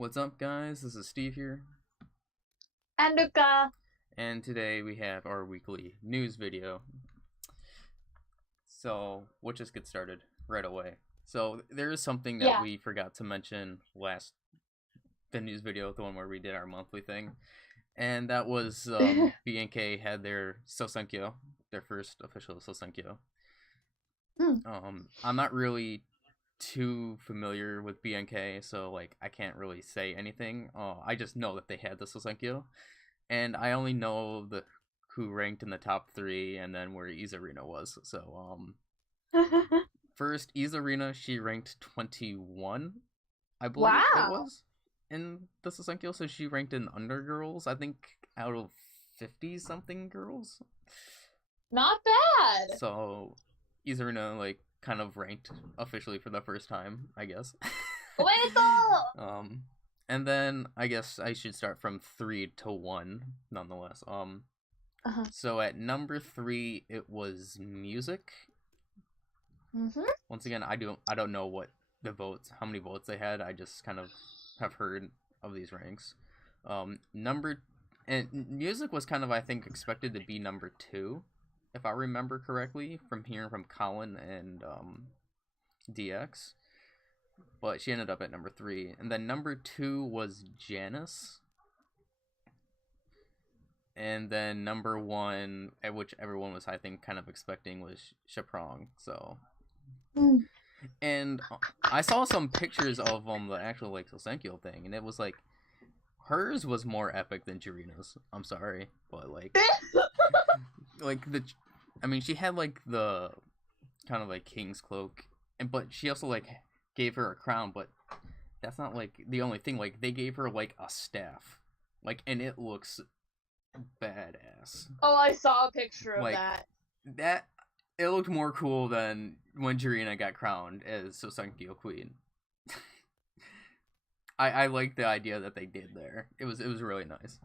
What's up, guys? This is Steve here, And Luca. and today we have our weekly news video. So, we'll just get started right away. So, there is something that Yeah. we forgot to mention the news video, the one where we did our monthly thing, and that was BNK had their Sosenkyo, their first official Sosenkyo. I'm not really too familiar with BNK, so like I can't really say anything. I just know that they had the Sosenkyo, and I only know who ranked in the top 3, and then where Izarina was. So first Izarina, she ranked 21, I believe it Wow. was, in the Sosenkyo. So she ranked in Undergirls, I think, out of 50 something girls. Not bad. So Izarina like kind of ranked officially for the first time, I guess. Omedetou! And then I guess I should start from 3 to 1, nonetheless. So at number 3, it was music. Once again, I don't know what how many votes they had. I just kind of have heard of these ranks. And music was kind of, I think, expected to be number 2, if I remember correctly, from hearing from Colin and DX. But she ended up at number 3. And then number 2 was Janice. And then number 1, at which everyone was, I think, kind of expecting, was Chaprong. So, and I saw some pictures of the actual like Sosenkyo thing, and it was like hers was more epic than Jirina's. I'm sorry, but like, she had like the kind of like king's cloak, but she also like gave her a crown, but that's not like the only thing. Like they gave her like a staff, like, and it looks badass. Oh, I saw a picture of like, that. It looked more cool than when Jirina got crowned as Sosenkyo Queen. I like the idea that they did there. It was really nice.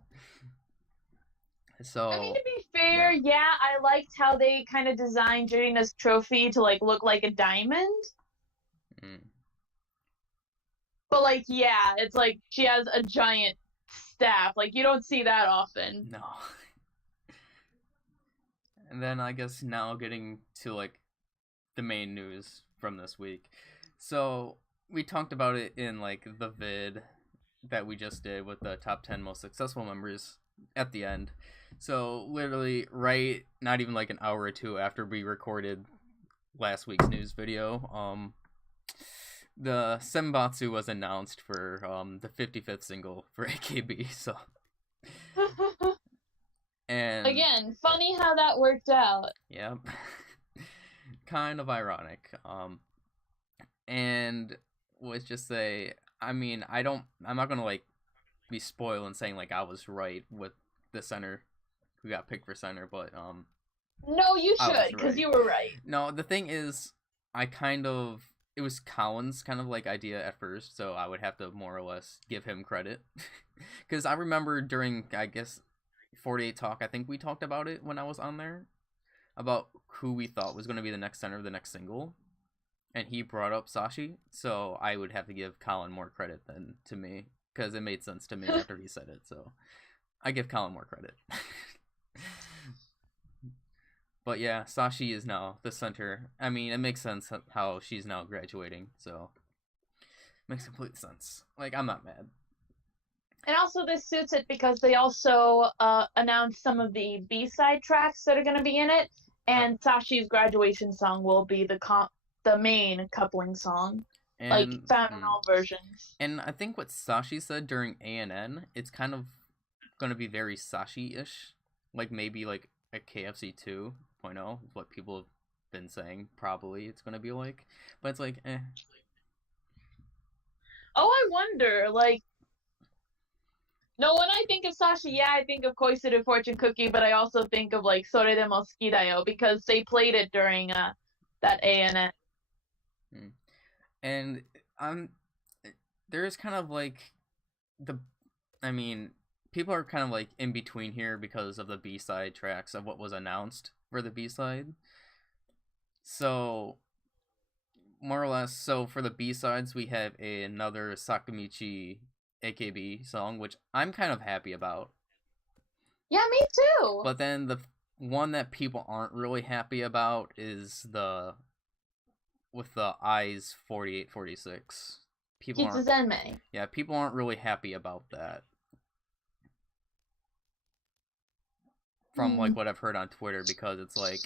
So I mean, to be fair, yeah, I liked how they kind of designed Jirina's trophy to like look like a diamond. But like, yeah, it's like she has a giant staff. Like you don't see that often. No. And then I guess now getting to like the main news from this week. So we talked about it in like the vid that we just did with the top 10 most successful members at the end. So literally not even like an hour or two after we recorded last week's news video, the Senbatsu was announced for the 55th single for AKB. So and again, funny how that worked out. Yep. Kind of ironic. And let's just say, I mean, I'm not gonna like be spoiled and saying like I was right with the center who got picked for center, but no, you should, because right. you were right. No, the thing is, it was Colin's kind of like idea at first, so I would have to more or less give him credit, because I remember during, I guess, 48 talk, I think we talked about it when I was on there, about who we thought was going to be the next center of the next single, and he brought up Sashi, so I would have to give Colin more credit than to me, because it made sense to me after he said it, so I give Colin more credit. But yeah, Sashi is now the center. I mean, it makes sense how she's now graduating, so makes complete sense. Like, I'm not mad. And also this suits it because they also announced some of the B-side tracks that are going to be in it, and Sashi's graduation song will be the main coupling song, and, like found in all versions. And I think what Sashi said during ANN, it's kind of going to be very Sashi-ish, like maybe like a KFC 2.0 is what people have been saying. Probably it's going to be like, but it's like, eh. Oh, I wonder, like. No, when I think of Sashi, yeah, I think of Koisuru Fortune Cookie, but I also think of like Sore de mo Suki da yo, because they played it during that ANN. And there's kind of like people are kind of like in between here because of the B-side tracks of what was announced for the B-side. So more or less, so for the B-sides, we have another Sakamichi AKB song, which I'm kind of happy about. Yeah, me too. But then the one that people aren't really happy about is with the eyes 48, 46. Kitsuzanmei. Yeah, people aren't really happy about that. From like what I've heard on Twitter, because it's like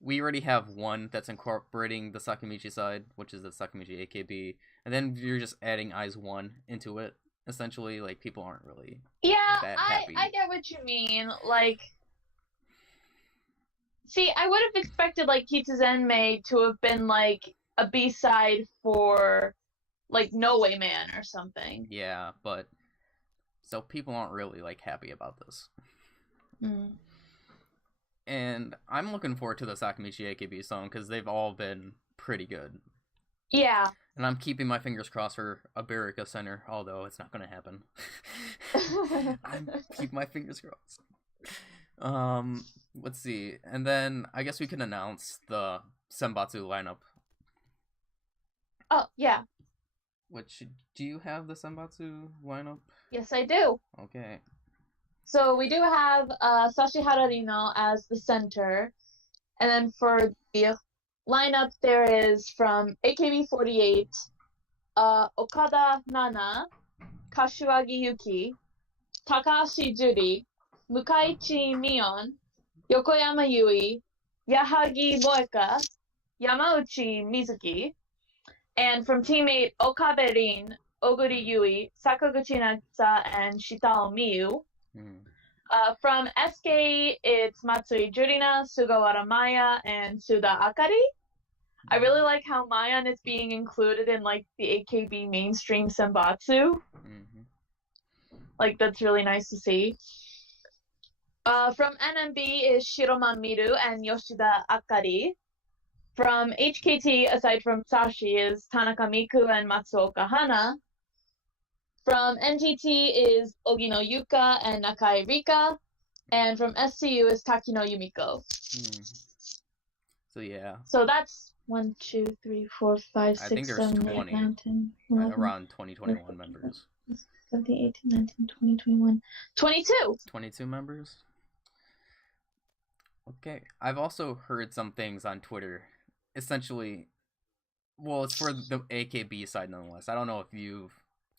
we already have one that's incorporating the Sakamichi side, which is the Sakamichi AKB, and then you're just adding eyes 1 into it. Essentially, like, people aren't really that happy. I get what you mean. Like, see, I would have expected like Kitsuzanmei to have been like a B-side for like No Way Man or something. Yeah, but so people aren't really like happy about this. And I'm looking forward to the Sakamichi AKB song because they've all been pretty good. Yeah. And I'm keeping my fingers crossed for a Baraka Center, although it's not going to happen. I'm keeping my fingers crossed. Let's see. And then I guess we can announce the Senbatsu lineup. Oh, yeah. Do you have the Senbatsu lineup? Yes, I do. Okay. So we do have Sashihara Rino as the center. And then for the lineup, there is from AKB48, Okada Nana, Kashiwagi Yuki, Takahashi Judy, Mukaichi Mion, Yokoyama Yui, Yahagi Moeka, Yamauchi Mizuki, and from Team 8, Okabe Rin, Oguri Yui, Sakaguchi Nagisa, and Shitao Miyu. From SK, it's Matsui Jurina, Sugawara Maya, and Suda Akari. I really like how Mayan is being included in like the AKB mainstream Senbatsu. Like, that's really nice to see. From NMB is Shiroma Miru and Yoshida Akari. From HKT, aside from Sashi, is Tanaka Miku and Matsuoka Hana. From NGT is Ogino Yuka and Nakai Rika. And from SCU is Takino Yumiko. So, yeah. So that's 1, 2, 3, 4, 5, 6, I think there's 7, 20, 8, 9, 10, 11, around 2021 members. 17, 18, 19, 20, 21. 22! 22 members? Okay. I've also heard some things on Twitter. Essentially, well, it's for the AKB side nonetheless. I don't know if you've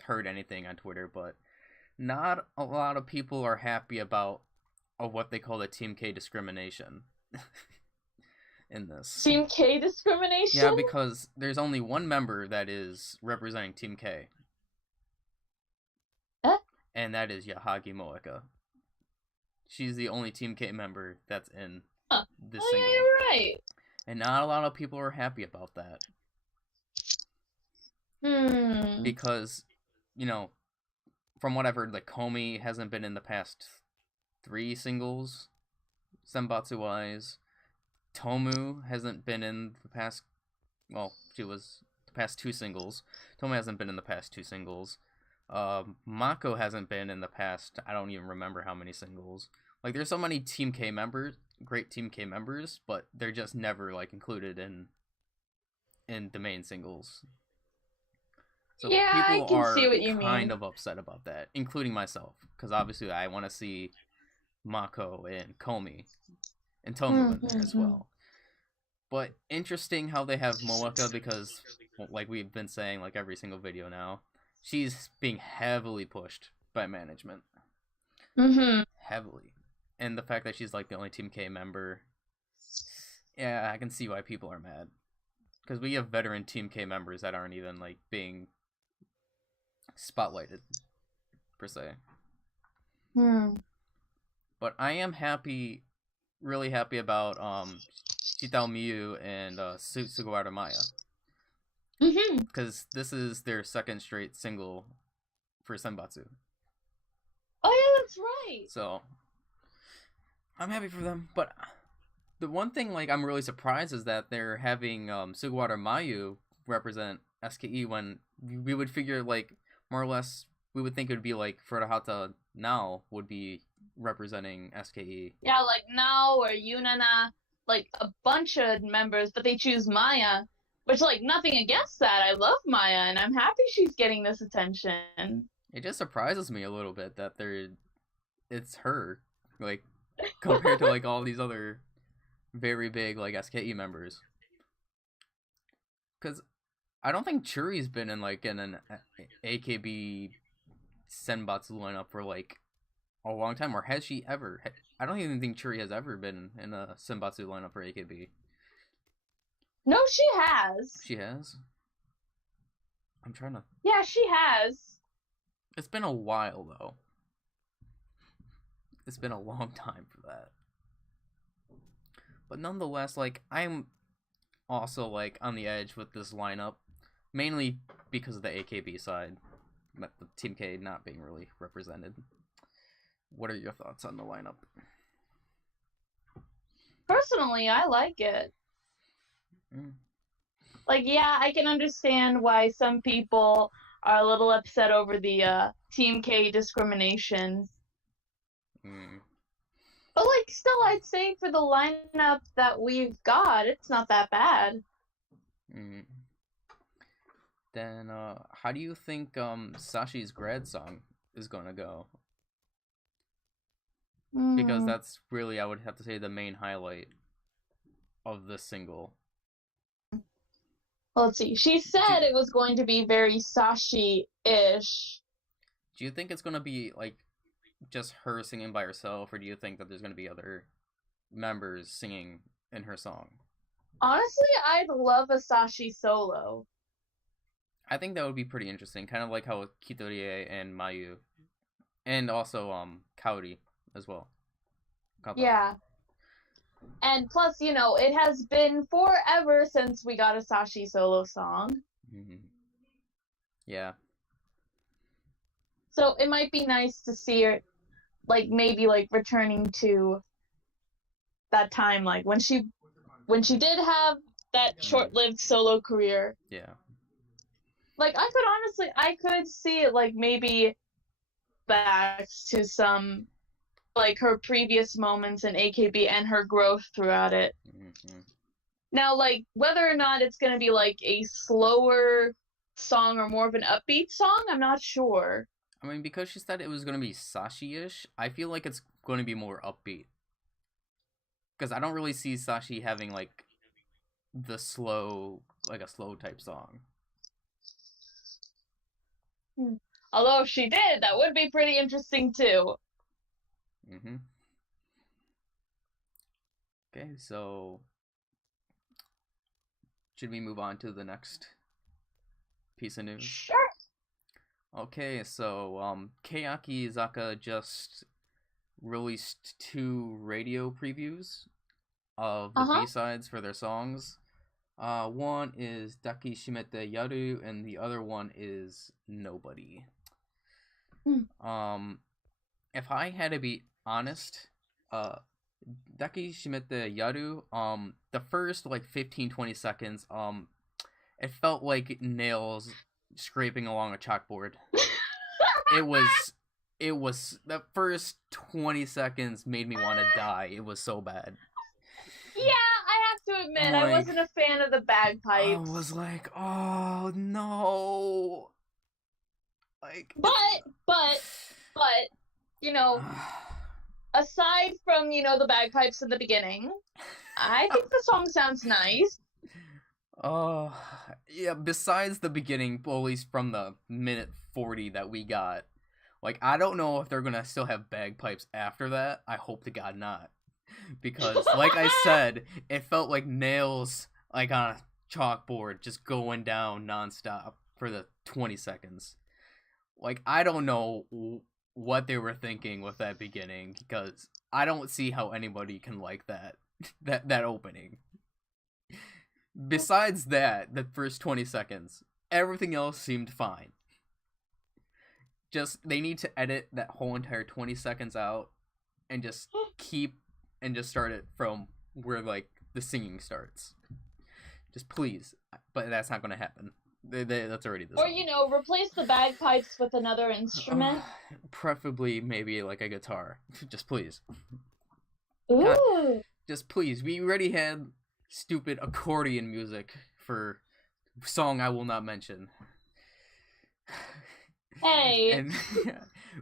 heard anything on Twitter, but not a lot of people are happy about what they call the Team K discrimination in this. Team K discrimination? Yeah, because there's only one member that is representing Team K. And that is Yahagi Moeka. She's the only Team K member that's in this single. Yeah, you're right. And not a lot of people are happy about that. Because, you know, from what I've heard, like, Komi hasn't been in the past 3 singles, Senbatsu-wise. Tomu hasn't been in the past, well, she was the past 2 singles. Tomu hasn't been in the past 2 singles. Mako hasn't been in the past, I don't even remember how many singles. Like, there's so many Team K members, great Team K members, but they're just never, like, included in the main singles. So yeah, people I can are see what you kind mean. of upset about that, including myself, because obviously I want to see Mako and Komi and Tomu in there as well. But interesting how they have Moeka, because, like we've been saying, like every single video now, she's being heavily pushed by management. Heavily. And the fact that she's like the only Team K member, yeah, I can see why people are mad. Because we have veteran Team K members that aren't even like being spotlighted, per se. But I am happy, really happy about Shitao Miyu and Sugawara Maya. Because this is their second straight single for Senbatsu. Oh yeah, that's right. So I'm happy for them. But the one thing, like, I'm really surprised is that they're having Sugawara Mayu represent SKE when we would figure, like, more or less, we would think it would be like Furuhata Now would be representing SKE. Yeah, like Now or Yunana, like a bunch of members, but they choose Maya, which, like, nothing against that. I love Maya, and I'm happy she's getting this attention. It just surprises me a little bit that it's her, like, compared to like all these other very big like SKE members. Because I don't think Churi's been in like in an AKB Senbatsu lineup for like a long time, or has she ever? I don't even think Churi has ever been in a Senbatsu lineup for AKB. No, she has. She has. I'm trying to. Yeah, she has. It's been a while though. It's been a long time for that. But nonetheless, like, I'm also like on the edge with this lineup, mainly because of the AKB side, the Team K not being really represented. What are your thoughts on the lineup? Personally, I like it. Like, yeah, I can understand why some people are a little upset over the Team K discriminations. But, like, still, I'd say for the lineup that we've got, it's not that bad. Then, how do you think Sashi's Grad song is gonna go? Because that's really, I would have to say, the main highlight of this single. Well, let's see. She said it was going to be very Sashi-ish. Do you think it's gonna be, like, just her singing by herself, or do you think that there's gonna be other members singing in her song? Honestly, I'd love a Sashi solo. I think that would be pretty interesting, kind of like how Kitorie and Mayu, and also Kaori as well. Kaotan. Yeah. And plus, you know, it has been forever since we got a Sashi solo song. Yeah. So it might be nice to see her, like, maybe, like, returning to that time, like, when she did have that short-lived solo career. Yeah. Like, I could see it, like, maybe back to some, like, her previous moments in AKB and her growth throughout it. Now, like, whether or not it's going to be, like, a slower song or more of an upbeat song, I'm not sure. I mean, because she said it was going to be Sashi-ish, I feel like it's going to be more upbeat. Because I don't really see Sashi having, like, a slow type song. Although if she did, that would be pretty interesting, too. Okay, so should we move on to the next piece of news? Sure. Okay, so Keyakizaka just released 2 radio previews of the B-sides for their songs. One is Dakishimete Yaru, and the other one is Nobody. If I had to be honest, Dakishimete Yaru, the first like 15-20 seconds, it felt like nails scraping along a chalkboard. It was the first 20 seconds made me want to die. It was so bad. Yeah, I have to admit, I wasn't a fan of the bagpipes. I was like, oh no. Like, but, you know, aside from, you know, the bagpipes in the beginning, I think the song sounds nice. Oh, yeah, besides the beginning, well, at least from the minute 40 that we got, like, I don't know if they're gonna still have bagpipes after that. I hope to God not. Because, like I said, it felt like nails, like, on a chalkboard, just going down nonstop for the 20 seconds. Like, I don't know what they were thinking with that beginning, because I don't see how anybody can like that opening. Besides that, the first 20 seconds, everything else seemed fine. Just, they need to edit that whole entire 20 seconds out and just start it from where, like, the singing starts. Just please. But that's not going to happen. That's already the song. Or, you know, replace the bagpipes with another instrument. Preferably maybe like a guitar. Just please. Ooh. God, just please. We already had stupid accordion music for song I will not mention. Hey. And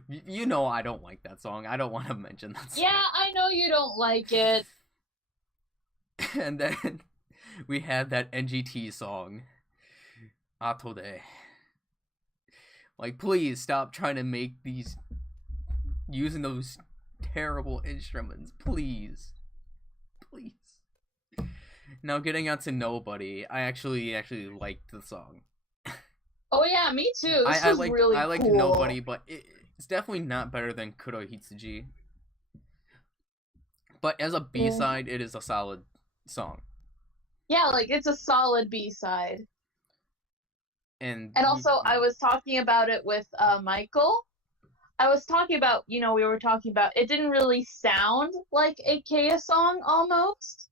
you know I don't like that song. I don't want to mention that song. Yeah, I know you don't like it. And then we had that NGT song, Atode. Like, please stop trying to make these, using those terrible instruments. Please. Now, getting on to Nobody, I actually liked the song. Oh yeah, me too. This was really I liked cool. Nobody, but it's definitely not better than Kurohitsuji. But as a B-side, it is a solid song. Yeah, like, it's a solid B-side. And also, I was talking about it with Michael. I was talking about, we were talking about, it didn't really sound like a Kea song, almost.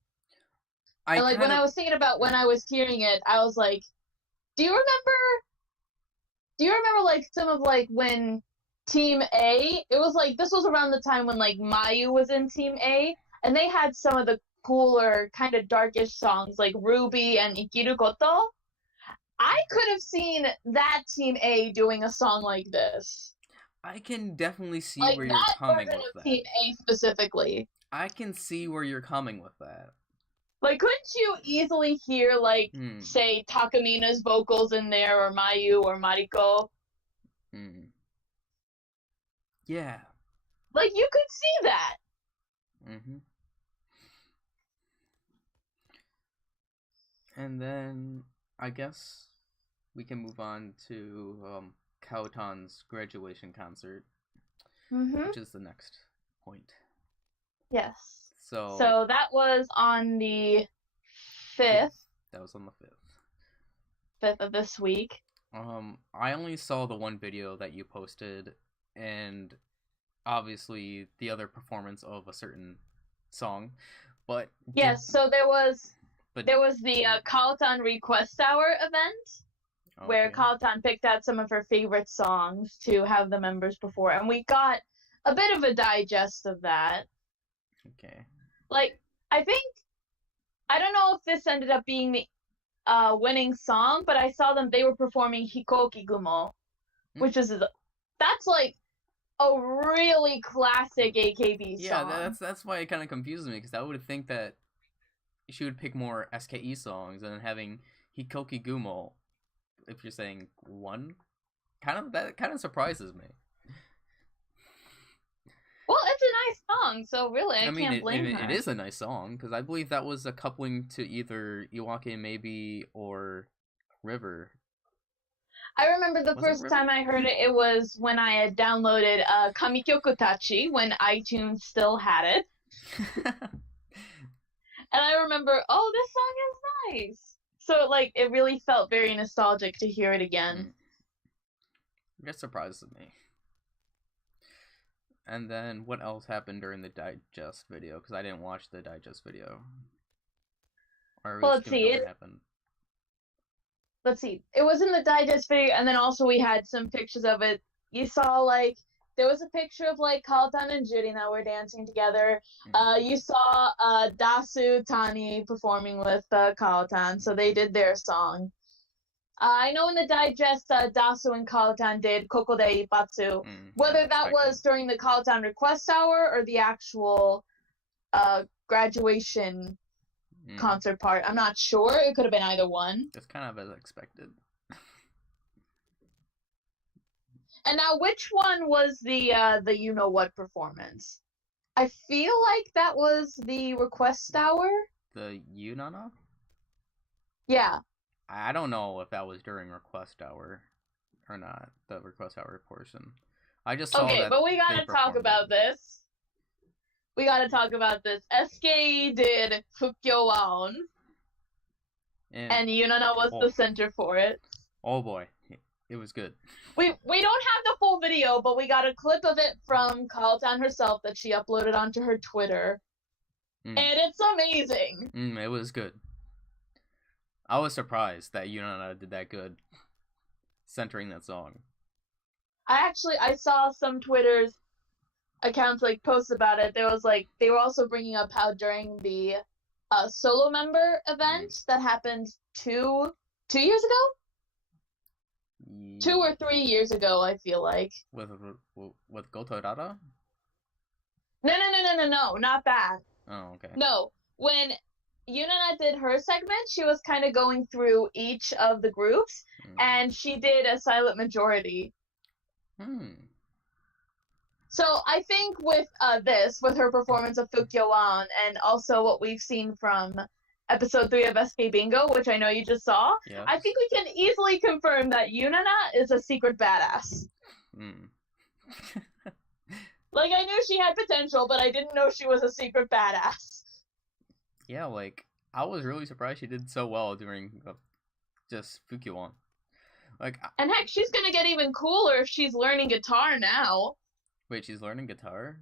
And, like, when I was thinking about when I was hearing it, I was like, do you remember, like, some of, like, when Team A, it was, like, this was around the time when, like, Mayu was in Team A, and they had some of the cooler, kind of darkish songs, like Ruby and Ikiru Koto. I could have seen that Team A doing a song like this. I can definitely see like where you're coming with that. Team A specifically. I can see where you're coming with that. Like, couldn't you easily hear, like, say, Takamina's vocals in there, or Mayu, or Mariko? Yeah. Like, you could see that. And then, I guess, we can move on to Kaotan's graduation concert, which is the next point. Yes. So that was on the 5th. That was on the 5th of this week. I only saw the one video that you posted, and obviously the other performance of a certain song, but yes. So there was the Kaotan Request Hour event, where Kaotan picked out some of her favorite songs to have the members perform, and we got a bit of a digest of that. Okay. Like, I don't know if this ended up being the winning song, but I saw they were performing Hikoki Gumo, which is, that's like a really classic AKB song. Yeah, that's why it kind of confuses me, because I would think that she would pick more SKE songs, and having Hikoki Gumo, if you're saying one, that kind of surprises me. Well, it's a nice song, so really, I can't blame her. It is a nice song, because I believe that was a coupling to either Iwake Maybe or River. I remember the first time I heard it, it was when I had downloaded Kamikyoku Tachi, when iTunes still had it. And I remember, this song is nice. So, like, it really felt very nostalgic to hear it again. It surprises me. And then, what else happened during the digest video? Because I didn't watch the digest video. Let's see. Let's see. It was in the digest video, and then also we had some pictures of it. You saw, like, there was a picture of, like, Kaotan and Judy that were dancing together. You saw Dasu Tani performing with Kaotan, so they did their song. I know in the digest, Dasu and Kaotan did Koko de Ipatsu. Whether that was during the Kaotan Request Hour or the actual graduation concert part, I'm not sure. It could have been either one. It's kind of as expected. And now, which one was the you-know-what performance? I feel like that was the Request Hour. The Yunana? Yeah. I don't know if that was during Request Hour or not, the Request Hour portion. I just saw that. Okay, but we gotta talk about this. SK did Fukkyo Waon. And Yunana was the center for it. Oh boy. It was good. We don't have the full video, but we got a clip of it from Kaotan herself that she uploaded onto her Twitter. And it's amazing. It was good. I was surprised that Yunana did that good, centering that song. I saw some Twitter's accounts, like, posts about it. There was, like, they were also bringing up how during the solo member event that happened 2 years ago? 2 or 3 years ago, I feel like. With Gotorara? No, not that. Oh, okay. No, when Yunana did her segment, she was kind of going through each of the groups, and she did a silent majority. So I think with with her performance of Fukyo-wan, and also what we've seen from episode 3 of SK Bingo, which I know you just saw, yes. I think we can easily confirm that Yunana is a secret badass. Like, I knew she had potential, but I didn't know she was a secret badass. Yeah, like, I was really surprised she did so well during just Fukyo-wan. Like, and heck, she's gonna get even cooler if she's learning guitar now. Wait, she's learning guitar?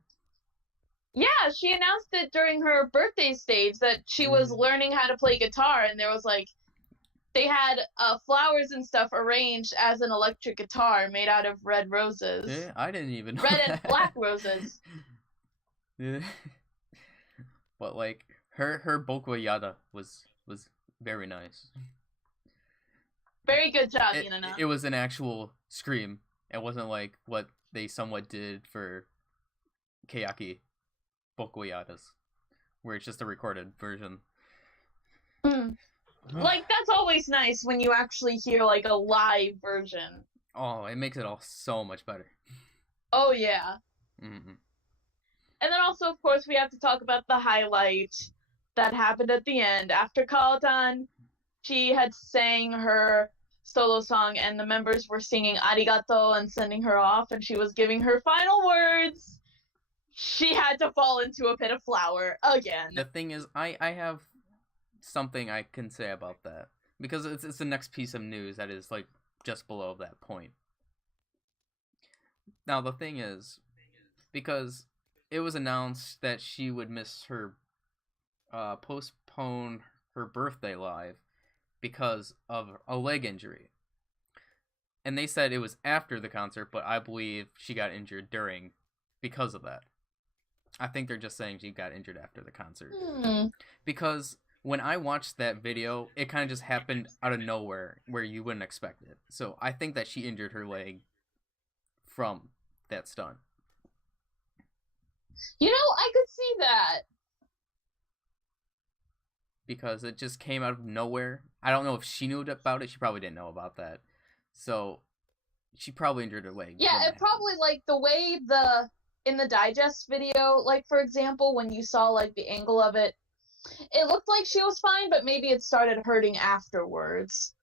Yeah, she announced it during her birthday stage that she was learning how to play guitar, and there was like, they had flowers and stuff arranged as an electric guitar made out of red roses. Yeah, I didn't even know red that. and black roses. Yeah. But like her Boku Yada was very nice. Very good job, Yunana. It was an actual scream. It wasn't like what they somewhat did for Keyaki Boku Yadas, where it's just a recorded version. Like, that's always nice when you actually hear like a live version. Oh, it makes it all so much better. Oh yeah. Mm-hmm. And then also, of course, we have to talk about the highlight that happened at the end. After Kaotan, she had sang her solo song, and the members were singing arigato and sending her off, and she was giving her final words. She had to fall into a pit of flour again. The thing is, I have something I can say about that, because it's the next piece of news that is like just below that point. Now the thing is, because it was announced that she would miss her postpone her birthday live because of a leg injury, and they said it was after the concert, but I believe she got injured during because of that. I think they're just saying she got injured after the concert. Because when I watched that video, it kind of just happened out of nowhere where you wouldn't expect it. So I think that she injured her leg from that stunt. You know, I could see that. Because it just came out of nowhere. I don't know if she knew about it. She probably didn't know about that. So she probably injured her leg. Yeah, it probably, like, the way in the digest video, like, for example, when you saw, like, the angle of it, it looked like she was fine, but maybe it started hurting afterwards.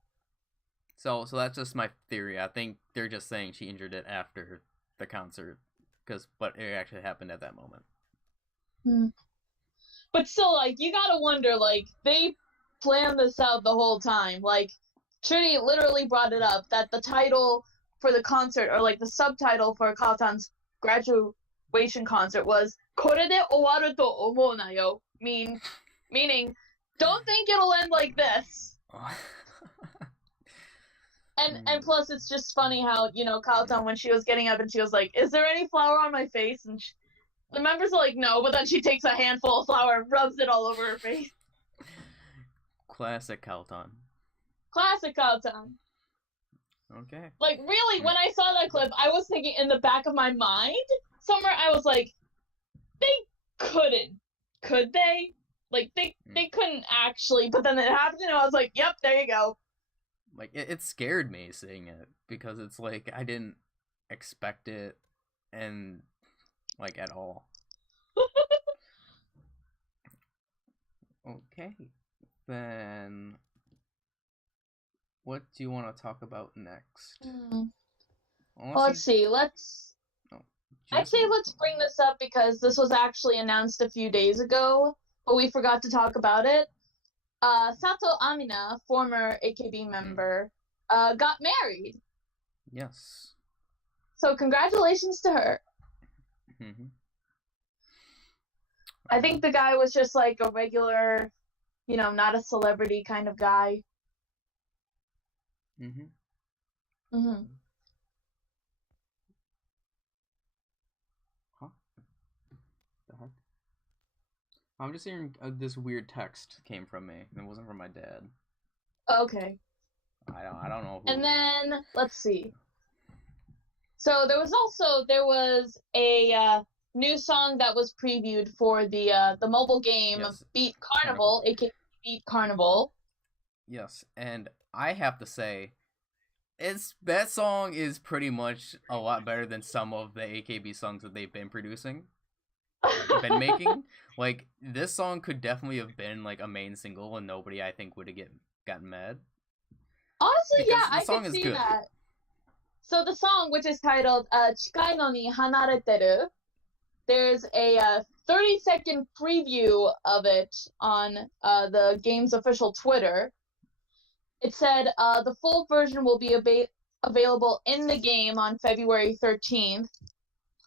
So that's just my theory. I think they're just saying she injured it after the concert, but it actually happened at that moment. But still, like, you gotta wonder, like, they planned this out the whole time. Like, Trini literally brought it up that the title for the concert, or like the subtitle for Kaotan's graduation concert, was "Kore de owaru to omou na yo," meaning, don't think it'll end like this. And plus, it's just funny how, you know, Kaotan, when she was getting up and she was like, "Is there any flour on my face?" And the members are like, "No," but then she takes a handful of flour and rubs it all over her face. Classic Kaotan. Classic Kaotan. Okay. Like, really, when I saw that clip, I was thinking in the back of my mind, somewhere, I was like, they couldn't. Could they? Like, they couldn't actually, but then it happened, and I was like, yep, there you go. Like, it scared me seeing it, because it's like, I didn't expect it, and, like, at all. Okay. Then, what do you want to talk about next? Well, let's see. I'd say let's bring this up because this was actually announced a few days ago, but we forgot to talk about it. Sato Amina, former AKB member, got married. Yes. So congratulations to her. I think the guy was just like a regular, you know, not a celebrity kind of guy. Huh? The heck? I'm just hearing this weird text came from me. It wasn't from my dad. Okay. I don't know who. And then let's see. So there was a new song that was previewed for the mobile game Yes, Beat Carnival, aka Beat Carnival. Yes, and I have to say, that song is pretty much a lot better than some of the AKB songs that they've been been making. Like, this song could definitely have been like a main single, and nobody, I think, would have gotten mad. Honestly, Because yeah, the I song could is see good. that. So the song, which is titled "Chikai no ni Hanareteru," there's a 30-second preview of it on the game's official Twitter. It said the full version will be available in the game on February 13th.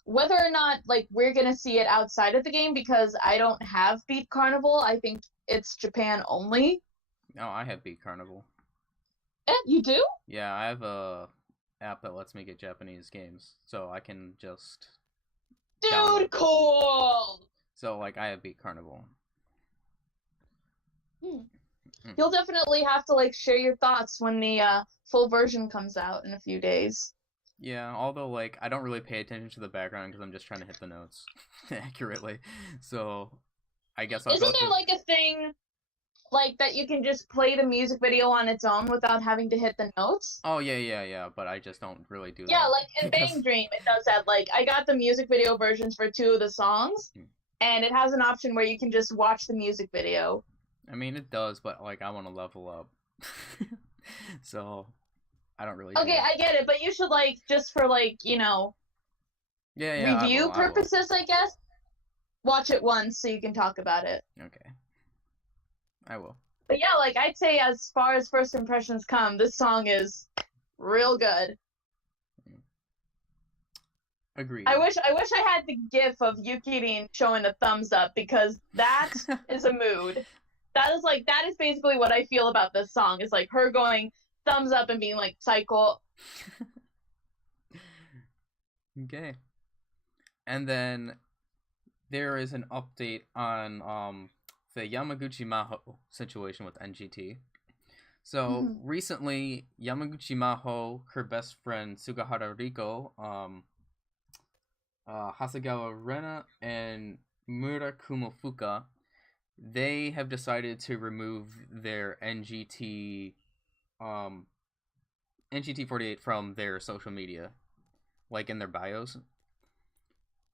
Whether or not like we're gonna see it outside of the game, because I don't have Beat Carnival, I think it's Japan only. Oh, I have Beat Carnival. You do? Yeah, I have a app that lets me get Japanese games, so I can just Dude, cool! So, like, I have Beat Carnival. You'll definitely have to, like, share your thoughts when the full version comes out in a few days. Yeah, although, like, I don't really pay attention to the background because I'm just trying to hit the notes accurately. So, I guess I'll Isn't there, like, a thing, like, that you can just play the music video on its own without having to hit the notes? Oh, yeah, but I just don't really do that. Yeah, like, in Bang Dream, it does that. Like, I got the music video versions for 2 of the songs, and it has an option where you can just watch the music video. I mean, it does, but, like, I want to level up. So, I don't really Okay, I get it, but you should, like, just for, like, review purposes, I guess, watch it once so you can talk about it. Okay. I will. But yeah, like, I'd say as far as first impressions come, this song is real good. Agreed. I wish I had the gif of Yukirin showing the thumbs up, because that is a mood. That is basically what I feel about this song, is like her going thumbs up and being like psycho. Okay. And then there is an update on the Yamaguchi Maho situation with NGT. So recently, Yamaguchi Maho, her best friend Sugahara Riko, Hasegawa Rena, and Mura Kumofuka, they have decided to remove their NGT48 from their social media, like in their bios.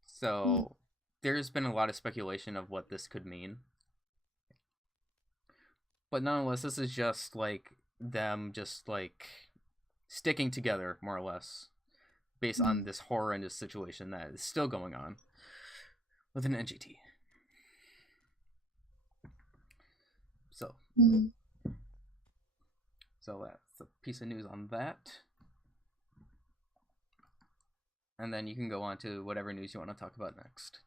So there's been a lot of speculation of what this could mean. But nonetheless, this is just like them just like sticking together, more or less, based on this horrendous situation that is still going on with an NGT. So, so that's a piece of news on that. And then you can go on to whatever news you want to talk about next.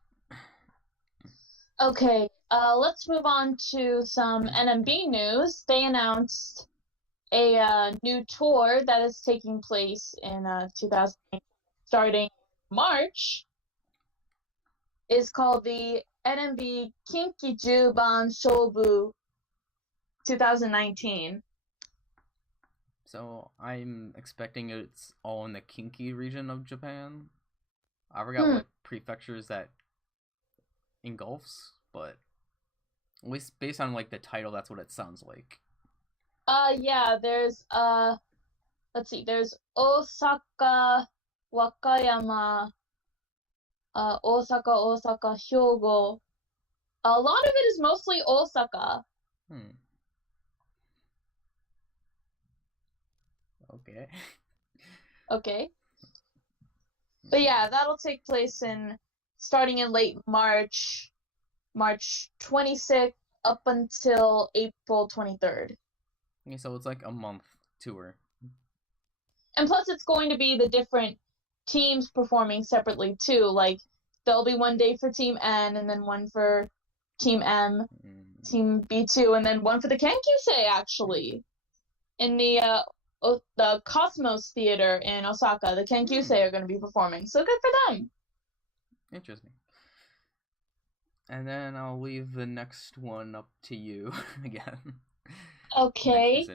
Okay, let's move on to some NMB news. They announced a new tour that is taking place in 2008, starting March. Is called the NMB Kinki Juban Shobu 2019. So I'm expecting it's all in the Kinki region of Japan. I forgot what prefectures that engulfs, but at least based on like the title, that's what it sounds like. Yeah, there's let's see, there's Osaka, Wakayama, Osaka, Hyogo. A lot of it is mostly Osaka. Okay. Okay. But yeah, that'll take place starting in late March 26th up until April 23rd. Okay, so it's like a month tour. And plus it's going to be the different teams performing separately too. Like there'll be one day for Team N, and then one for Team M, Team B2, and then one for the Kankusei actually. In the Cosmos Theater in Osaka, the Kankusei are going to be performing. So good for them. Interesting. And then I'll leave the next one up to you again. Okay.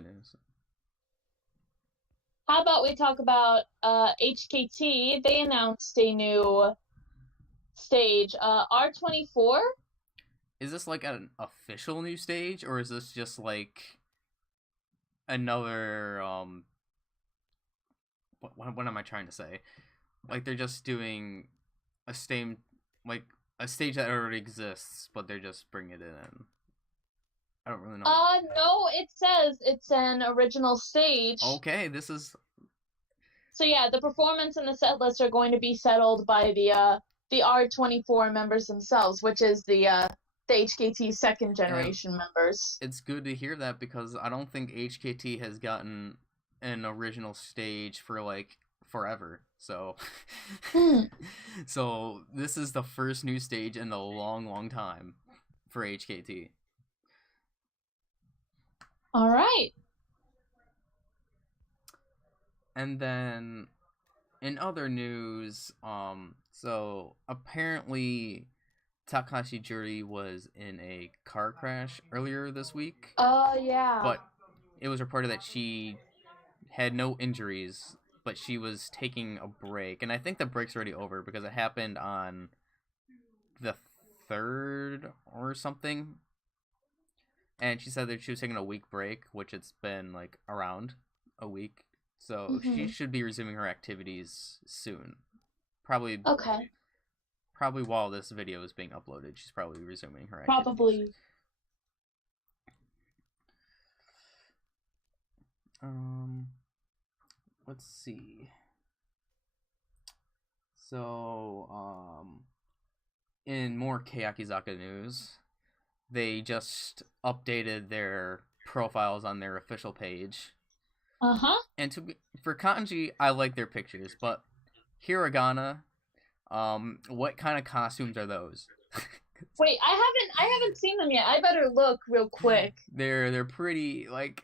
How about we talk about HKT? They announced a new stage, R24. Is this like an official new stage, or is this just like another what am I trying to say? Like they're just doing a same like a stage that already exists, but they're just bringing it in. I don't really know. No, it says it's an original stage. Okay, this is. So yeah, the performance and the set list are going to be settled by the R24 members themselves, which is the HKT second generation members. It's good to hear that because I don't think HKT has gotten an original stage for like forever. So so this is the first new stage in a long time for HKT. All right. And then in other news, so apparently Takashi Juri was in a car crash earlier this week. Oh yeah. But it was reported that she had no injuries, but she was taking a break. And I think the break's already over because it happened on the 3rd or something. And she said that she was taking a week break, which it's been like around a week. So she should be resuming her activities soon. Probably. Okay. Probably while this video is being uploaded, she's probably resuming her activities. Probably. Let's see. So, in more Keyakizaka news, they just updated their profiles on their official page. And for kanji, I like their pictures, but hiragana, what kind of costumes are those? Wait, I haven't seen them yet. I better look real quick. They're pretty, like,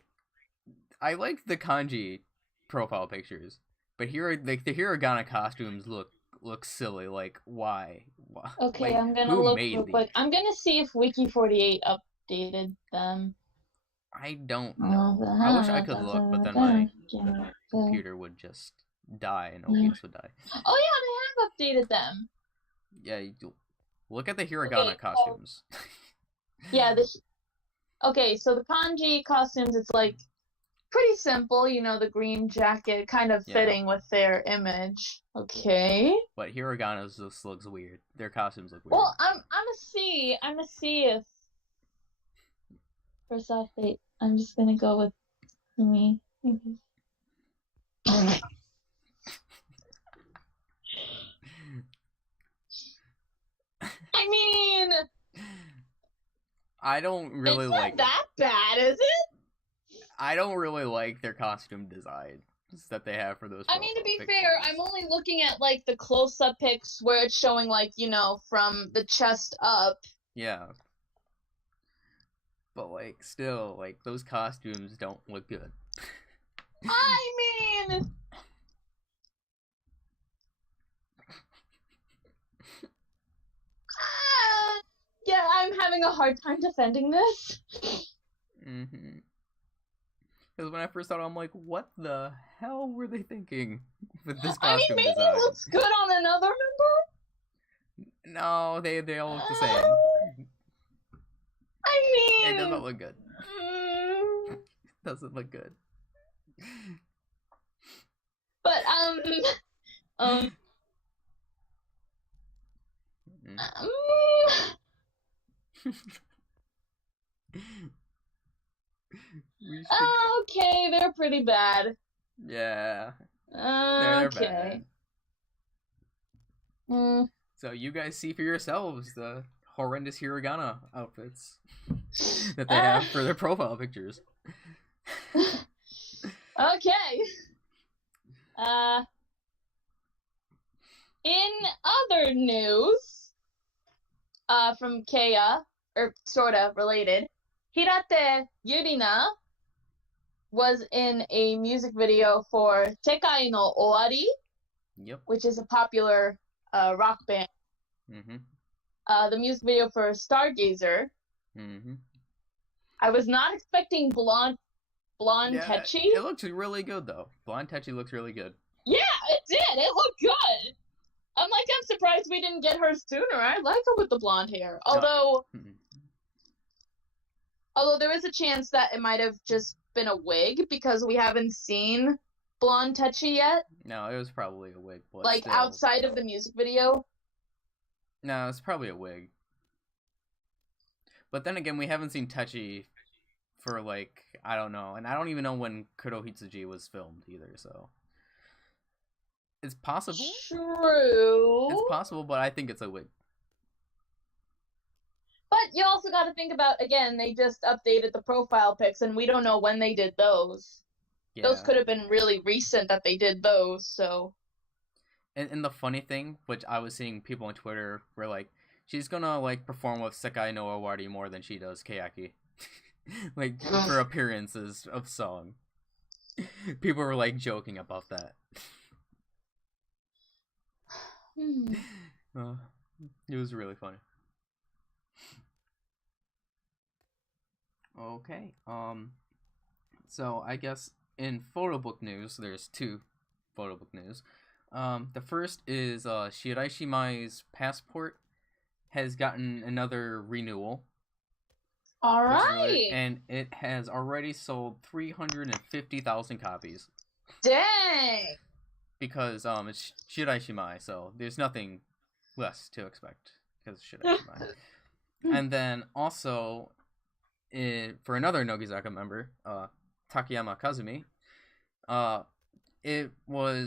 I like the kanji profile pictures, but here like the hiragana costumes look silly. Like why? Okay, like, I'm gonna look real quick. I'm gonna see if Wiki48 updated them. I don't know. I wish I could look, but then my computer would just die and OBS would die. Oh yeah, they have updated them. Yeah, look at the hiragana costumes. Yeah, okay, so the kanji costumes, it's like pretty simple, you know, the green jacket kind of fitting with their image. Okay. But hiragana's just looks weird. Their costumes look weird. Well, I'm gonna see if first off I'm just gonna go with me. I mean, I don't really like. It's not that bad, is it? I don't really like their costume design that they have for those. I mean, to be fair, I'm only looking at like the close-up pics where it's showing like, you know, from the chest up. Yeah. But like, still, like those costumes don't look good. I mean. Yeah, I'm having a hard time defending this. Because when I first saw it, I'm like, what the hell were they thinking with this costume I mean, maybe design? It looks good on another member? No, they all look the same. I mean... It doesn't look good. Doesn't look good. But, okay, they're pretty bad. Yeah. They're okay. Bad. So you guys see for yourselves the horrendous hiragana outfits that they have for their profile pictures. Okay. In other news, from Keiya, or sorta related, Hirate Yurina was in a music video for Sekai no Owari, which is a popular rock band. The music video for Stargazer. I was not expecting blonde Blonde Yeah, Tetchy. it looks really good though. Blonde Tetchy looks really good. Yeah, it did. It looked good. I'm surprised we didn't get her sooner. I like her with the blonde hair. Although there is a chance that it might have just been a wig because we haven't seen Blonde Tetchy yet. No, it was probably a wig. But like still. outside of the music video. No, it's probably a wig. But then again, we haven't seen Tetchy for like, I don't know. And I don't even know when Kurohitsuji was filmed either, so. It's possible. True. It's possible, but I think it's a wig. But you also got to think about, again, they just updated the profile pics, and we don't know when they did those. Yeah. Those could have been really recent that they did those, so. And the funny thing, which I was seeing people on Twitter were like, she's gonna like perform with Sekai no Owari more than she does Keyaki. Like, for appearances of song. People were like joking about that. It was really funny. Okay, so I guess in photo book news, there's two photo book news. The first is Shiraishimai's passport has gotten another renewal. All right. And it has already sold 350,000 copies. Dang. Because it's Shiraishimai, so there's nothing less to expect because Shiraishimai. And then also, for another Nogizaka member, Takayama Kazumi,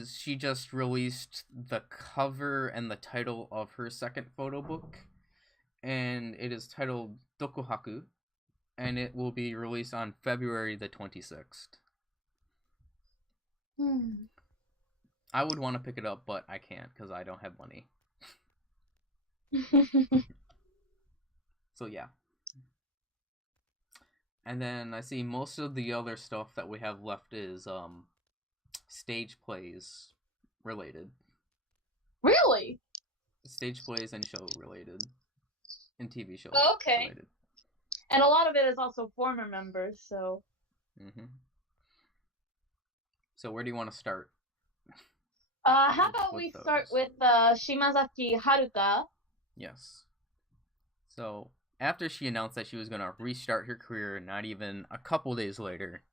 she just released the cover and the title of her second photo book, and it is titled Dokuhaku, and it will be released on February the 26th. I would want to pick it up, but I can't because I don't have money. So yeah. And then I see most of the other stuff that we have left is stage plays related. Really? Stage plays and show related. And TV shows related. And a lot of it is also former members, so. So where do you want to start? How about we start with Shimazaki Haruka? Yes. So, after she announced that she was going to restart her career, not even a couple days later,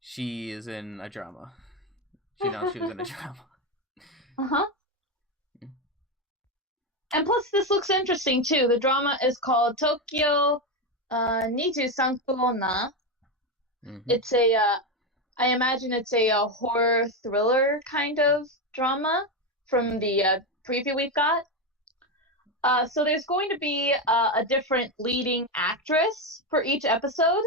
she is in a drama. She announced she was in a drama. And plus, this looks interesting, too. The drama is called Tokyo 23 Onna. It's I imagine it's a horror thriller kind of drama from the preview we've got. So there's going to be a different leading actress for each episode,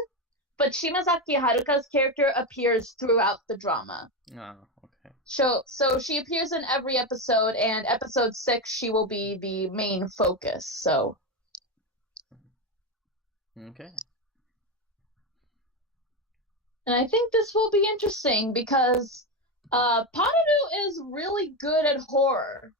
but Shimazaki Haruka's character appears throughout the drama. Oh, okay. So she appears in every episode, and episode 6 she will be the main focus. So. Okay. And I think this will be interesting because Paradu is really good at horror.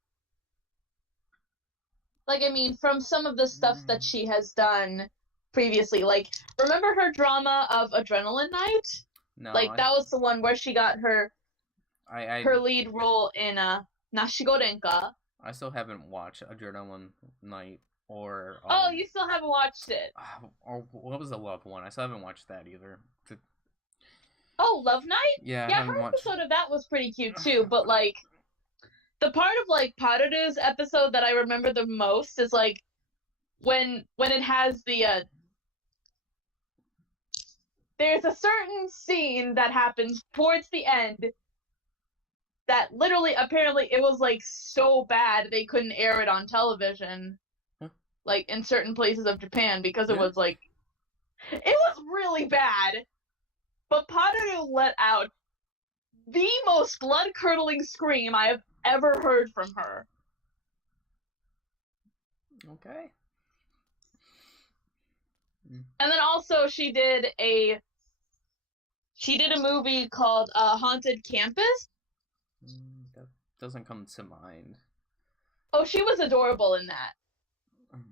Like, I mean, from some of the stuff that she has done previously. Like, remember her drama of Adrenaline Night? No. That was the one where she got her lead role in Nashigorenka. I still haven't watched Adrenaline Night or... you still haven't watched it? Or what was the Love one? I still haven't watched that either. Oh, Love Night? Yeah, her episode of that was pretty cute too, but like the part of like Paradu's episode that I remember the most is like when it has the there's a certain scene that happens towards the end that literally apparently it was like so bad they couldn't air it on television like in certain places of Japan because it was like it was really bad. But Paradu let out the most blood-curdling scream I have ever heard from her. Okay. And then also she did a movie called Haunted Campus. That doesn't come to mind. Oh, she was adorable in that.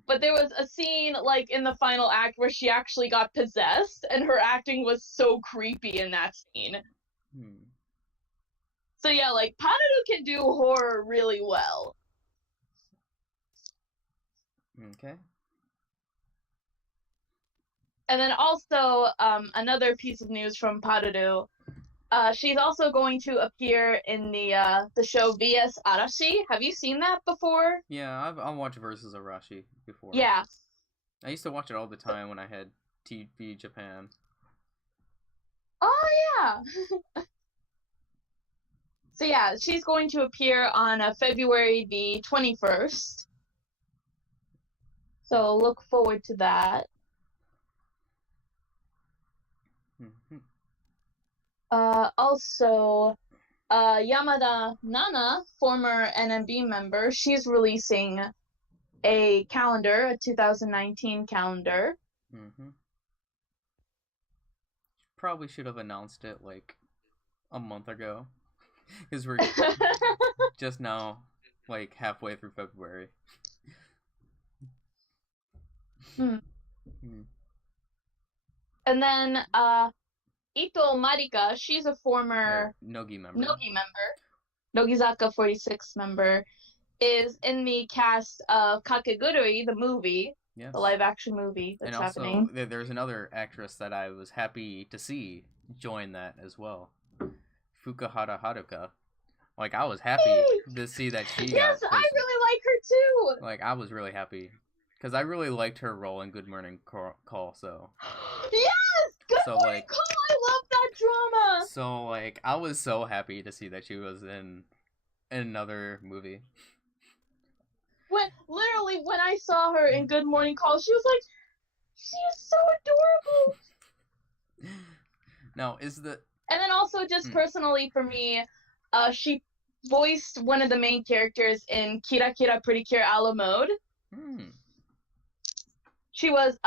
but there was a scene like in the final act where she actually got possessed, and her acting was so creepy in that scene. So yeah, like Paradu can do horror really well. Okay. And then also another piece of news from Paradu. She's also going to appear in the show VS Arashi. Have you seen that before? Yeah, I've watched Versus Arashi before. Yeah. I used to watch it all the time when I had TV Japan. Oh, yeah. So yeah, she's going to appear on February the 21st. So look forward to that. Also, Yamada Nana, former NMB member, she's releasing a calendar, a 2019 calendar. Probably should have announced it like a month ago, because we're just now like halfway through February. And then Ito Marika, she's a former Nogi member. Nogizaka46 member, is in the cast of Kakegurui, the movie, yes. the live-action movie that's happening. And also, there's another actress that I was happy to see join that as well, Fukuhara Haruka. Like, I was happy to see that she Yes, I really like her too! Like, I was really happy, because I really liked her role in Good Morning Call, so... Yes! Good Morning Call! I love that drama! So, like, I was so happy to see that she was in another movie. When I saw her in Good Morning Call, she was like, she is so adorable! Now, is the... And then also, just personally for me, she voiced one of the main characters in Kira Kira Pretty Cure a la Mode. She was,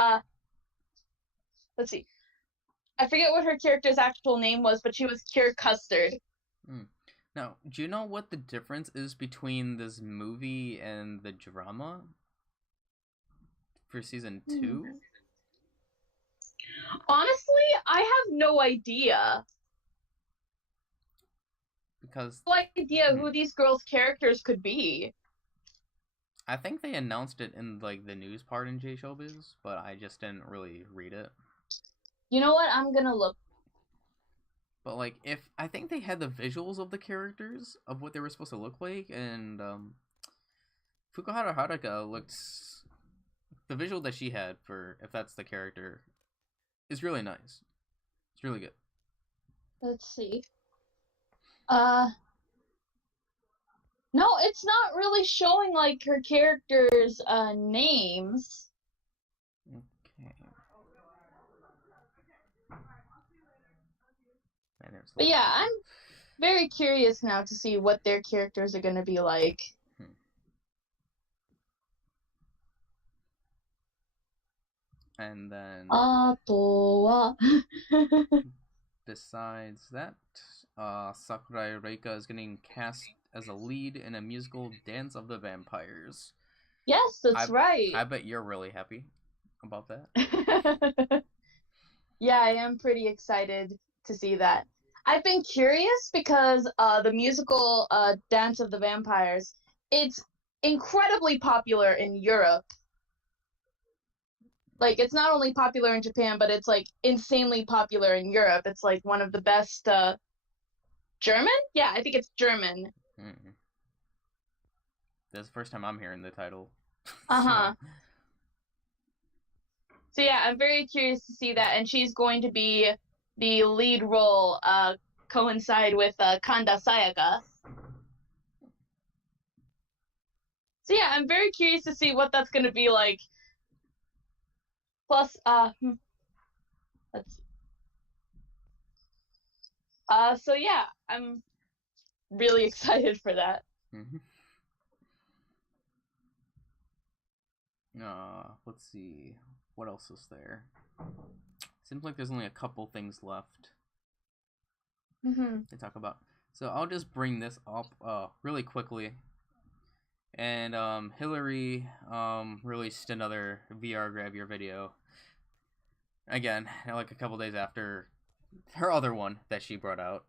let's see. I forget what her character's actual name was, but she was Cure Custard. Now, do you know what the difference is between this movie and the drama for season 2? Honestly, I have no idea. Because... no idea who these girls' characters could be. I think they announced it in, like, the news part in J-Showbiz, but I just didn't really read it. You know what? I'm gonna look. But, like, I think they had the visuals of the characters, of what they were supposed to look like, and, Fukuhara Haruka looks... The visual that she had for, if that's the character, is really nice. It's really good. Let's see. No, it's not really showing, like, her characters' names. Okay. But yeah, I'm very curious now to see what their characters are going to be like. And then... besides that, Sakurai Reika is getting cast as a lead in a musical Dance of the Vampires. Yes, that's right. I bet you're really happy about that. Yeah, I am pretty excited to see that. I've been curious because the musical Dance of the Vampires, it's incredibly popular in Europe. Like, it's not only popular in Japan, but it's, like, insanely popular in Europe. It's, like, one of the best, German? Yeah, I think it's German. That's the first time I'm hearing the title. So yeah, I'm very curious to see that, and she's going to be the lead role, coincide with, Kanda Sayaka. So yeah, I'm very curious to see what that's gonna be like. Plus, let's see. So yeah, I'm really excited for that. Let's see. What else is there? Seems like there's only a couple things left to talk about. So I'll just bring this up really quickly. And Hillary released another VR Grab Your video. Again, like a couple days after her other one that she brought out.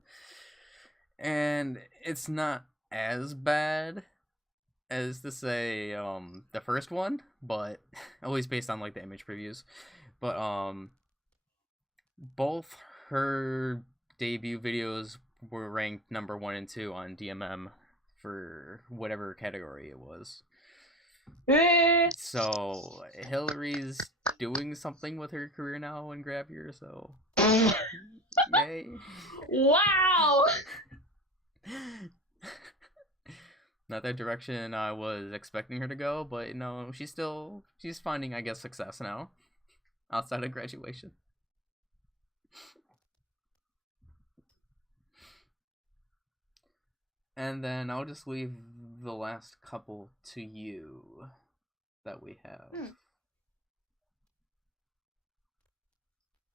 And it's not as bad as to say the first one, but at least based on like the image previews. But both her debut videos were ranked number 1 and 2 on DMM for whatever category it was. So Hillary's doing something with her career now in Grab Your, so yay. Wow. Not that direction I was expecting her to go, but no, she's finding, I guess, success now outside of graduation. And then I'll just leave the last couple to you that we have.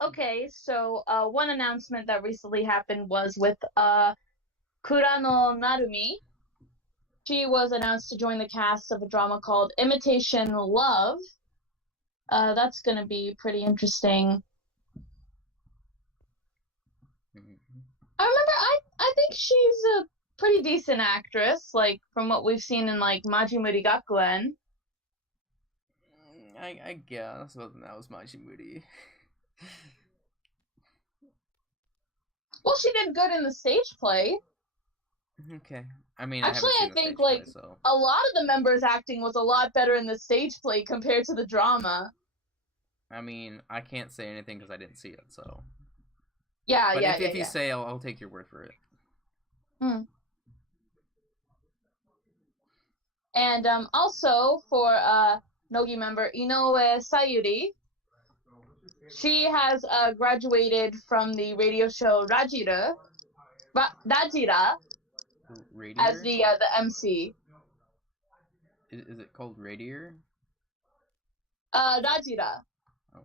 Okay, so one announcement that recently happened was with Kurano Narumi. She was announced to join the cast of a drama called Imitation Love. That's going to be pretty interesting. I remember, I think she's a pretty decent actress, like, from what we've seen in, like, Majimuri Gakuen. I guess, but that was Majimuri. Well, she did good in the stage play. Okay. I mean, actually, I think, like, play, so. a lot of the members' acting was a lot better in the stage play compared to the drama. I mean, I can't say anything because I didn't see it, so. Yeah, but yeah, if you say, I'll take your word for it. And also for Nogi member Inoue Sayuri, she has graduated from the radio show Rajira as the MC. Is it called Radier? Rajira. Oh.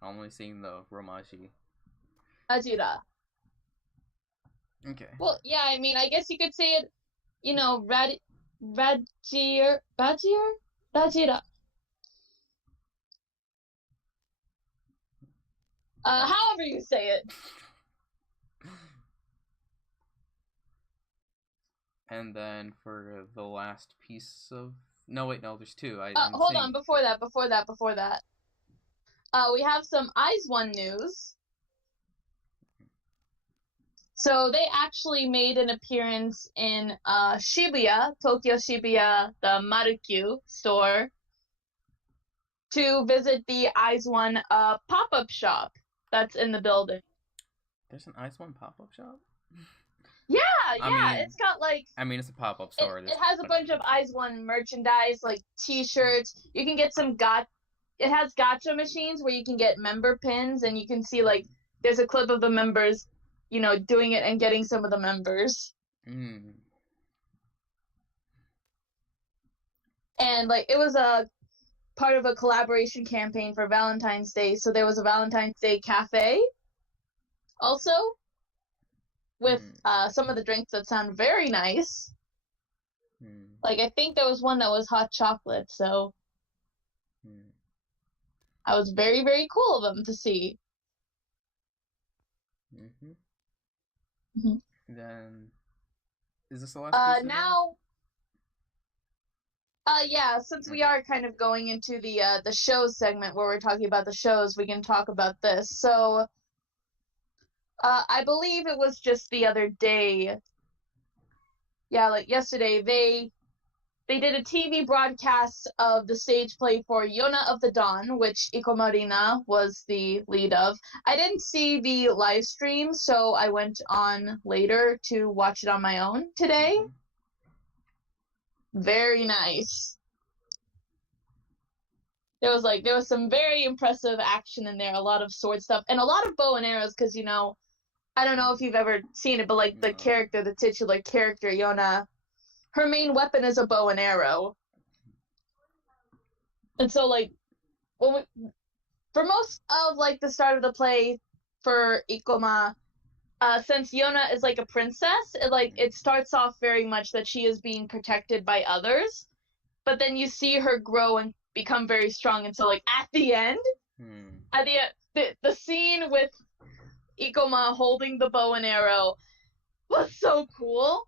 I'm only seeing the Romaji. Rajira. Okay. Well, yeah, I mean, I guess you could say it, you know, Rajira. However you say it. And then for the last piece of... No, wait, no, there's two. Hold on, before that. We have some Eyes One news. So they actually made an appearance in Shibuya, Tokyo Shibuya, the Marukyu store, to visit the Eyes One pop-up shop that's in the building. There's an Eyes One pop-up shop? Yeah, it's got like... I mean, it's a pop-up store. It has a bunch of Eyes One merchandise, like t-shirts. You can get some It has gacha machines where you can get member pins, and you can see, like, there's a clip of the members, you know, doing it and getting some of the members. And, like, it was a part of a collaboration campaign for Valentine's Day, so there was a Valentine's Day cafe also with some of the drinks that sound very nice. Like, I think there was one that was hot chocolate, so I was very, very cool of them to see. Then, is this the last piece? Now, yeah, since we are kind of going into the shows segment where we're talking about the shows, we can talk about this. So, I believe it was just the other day. Yeah, like yesterday, they did a TV broadcast of the stage play for Yona of the Dawn, which Iko Marina was the lead of. I didn't see the live stream, so I went on later to watch it on my own today. Very nice. There was some very impressive action in there, a lot of sword stuff, and a lot of bow and arrows, because, you know, I don't know if you've ever seen it, but, like, the titular character, Yona, her main weapon is a bow and arrow. And so, like, for most of, like, the start of the play for Ikoma, since Yona is like a princess, it starts off very much that she is being protected by others, but then you see her grow and become very strong. And so, like at the end, at the scene with Ikoma holding the bow and arrow was so cool.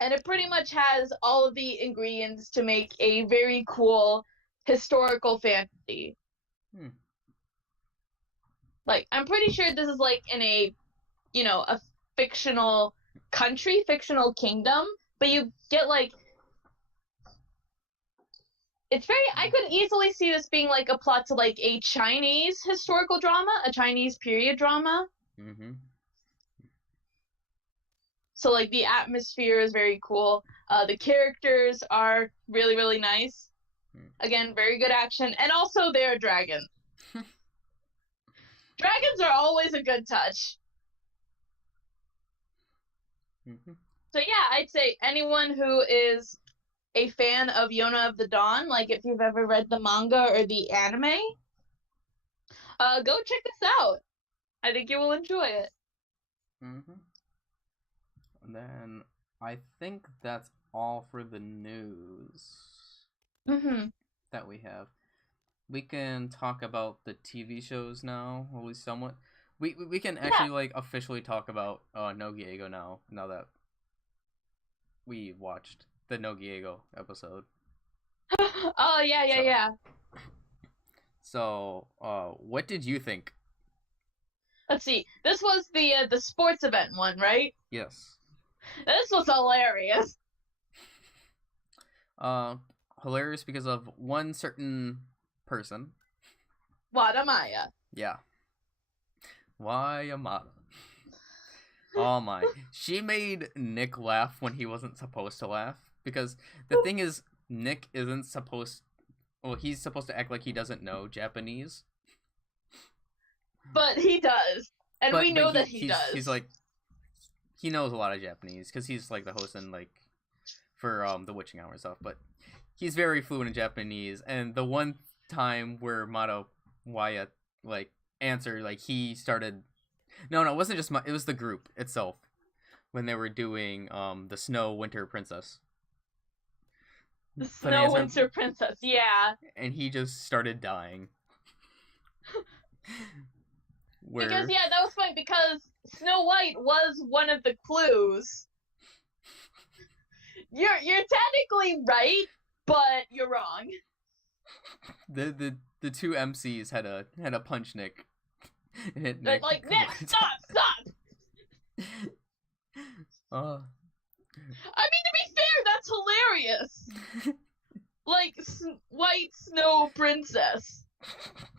And it pretty much has all of the ingredients to make a very cool historical fantasy. Like, I'm pretty sure this is like in a, a fictional country, fictional kingdom, but you get like, I could easily see this being like a plot to like a Chinese historical drama, a Chinese period drama. Mm-hmm. So like the atmosphere is very cool. The characters are really, really nice. Again, very good action, and also they're dragons. Dragons are always a good touch. Mm-hmm. So yeah, I'd say anyone who is a fan of Yona of the Dawn, like if you've ever read the manga or the anime, go check this out. I think you will enjoy it. Mm-hmm. And then I think that's all for the news that we have. We can talk about the TV shows now, at least somewhat. We can actually like officially talk about No Giego now that we watched the No Giego episode. Oh yeah. So, what did you think? Let's see. This was the sports event one, right? Yes. This was hilarious. Hilarious because of one certain person. Wadamaya. Yeah. Wayamata. Oh my. She made Nick laugh when he wasn't supposed to laugh. Because the thing is, Nick isn't supposed... Well, he's supposed to act like he doesn't know Japanese. But he does. And we know that he does. He's like... He knows a lot of Japanese. Because he's like the host and like... For the witching hour and stuff. But he's very fluent in Japanese. And the one time where Mata Wyatt like answered, like he started... No, it wasn't just it was the group itself when they were doing the Snow Winter Princess. The Snow Winter Princess, yeah. And he just started dying. Because yeah, that was funny because Snow White was one of the clues. You're technically right, but you're wrong. The two MCs had a punch Nick. They're like, Nick, stop! I mean, to be fair, that's hilarious. Like, White Snow Princess.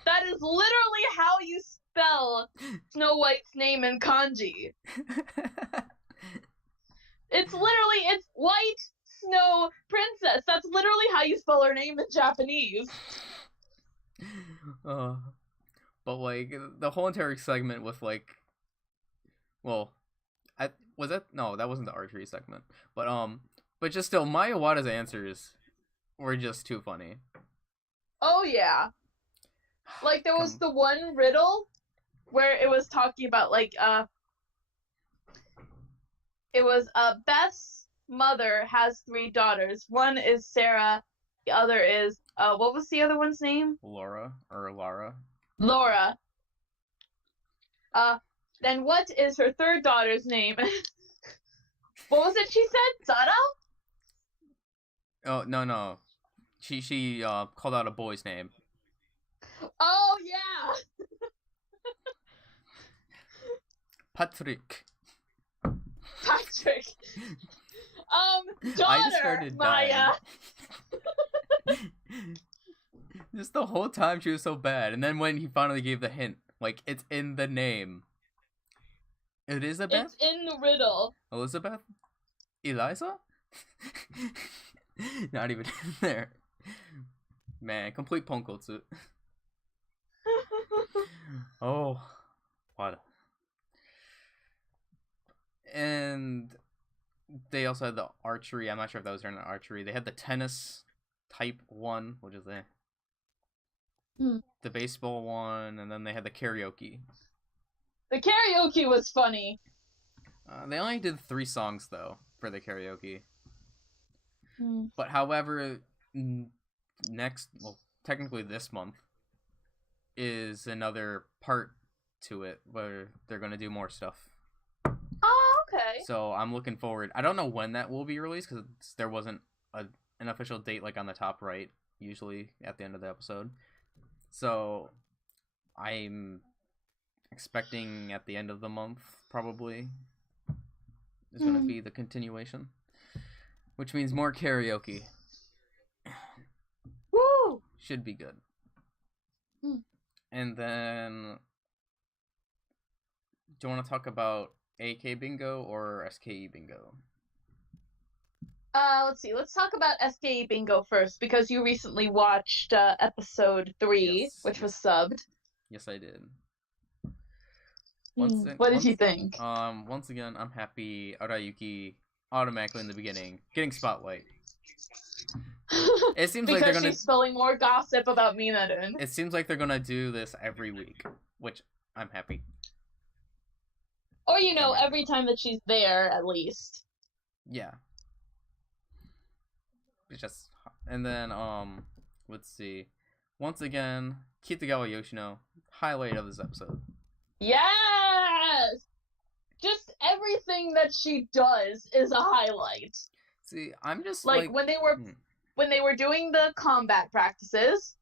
That is literally how you spell Snow White's name in kanji. It's White Snow Princess. That's literally how you spell her name in Japanese. But like the whole entire segment with like, well, that wasn't the archery segment, but just still, Maya Wada's answers were just too funny. Oh yeah, like there was the one riddle where it was talking about like it was Beth's mother has 3 daughters. One is Sarah, the other is what was the other one's name? Laura or Lara. Laura. Then what is her 3rd daughter's name? What was it she said? Sara? Oh, no. She called out a boy's name. Oh, yeah! Patrick. Daughter, Maya. Just the whole time she was so bad. And then when he finally gave the hint, like, it's in the name. Elizabeth? It's in the riddle. Elizabeth? Eliza? Not even in there. Man, complete ponkotsu. Oh, what? And they also had the archery. I'm not sure if that was during the archery. They had the tennis type 1, which is there. the baseball one, and then they had the karaoke. The karaoke was funny. They only did 3 songs though for the karaoke. Mm. But however, technically this month is another part to it where they're gonna do more stuff. Oh, okay. So I'm looking forward. I don't know when that will be released because there wasn't an official date like on the top right, usually at the end of the episode. So I'm expecting at the end of the month probably is going to be the continuation, which means more karaoke. Woo! Should be good. And then, do you want to talk about AK Bingo or SKE Bingo? Let's see. Let's talk about SKE Bingo first because you recently watched episode 3, which was subbed. Yes, I did. What did you think? Once again, I'm happy Arayuki automatically in the beginning getting spotlight. It seems because like they're gonna she's spilling more gossip about Minarun. It seems like they're gonna do this every week, which I'm happy. Or every time that she's there, at least. Yeah. It's just, and then let's see. Once again, Kitagawa Yoshino, highlight of this episode. Yes! Just everything that she does is a highlight. See, I'm just like when they were doing the combat practices,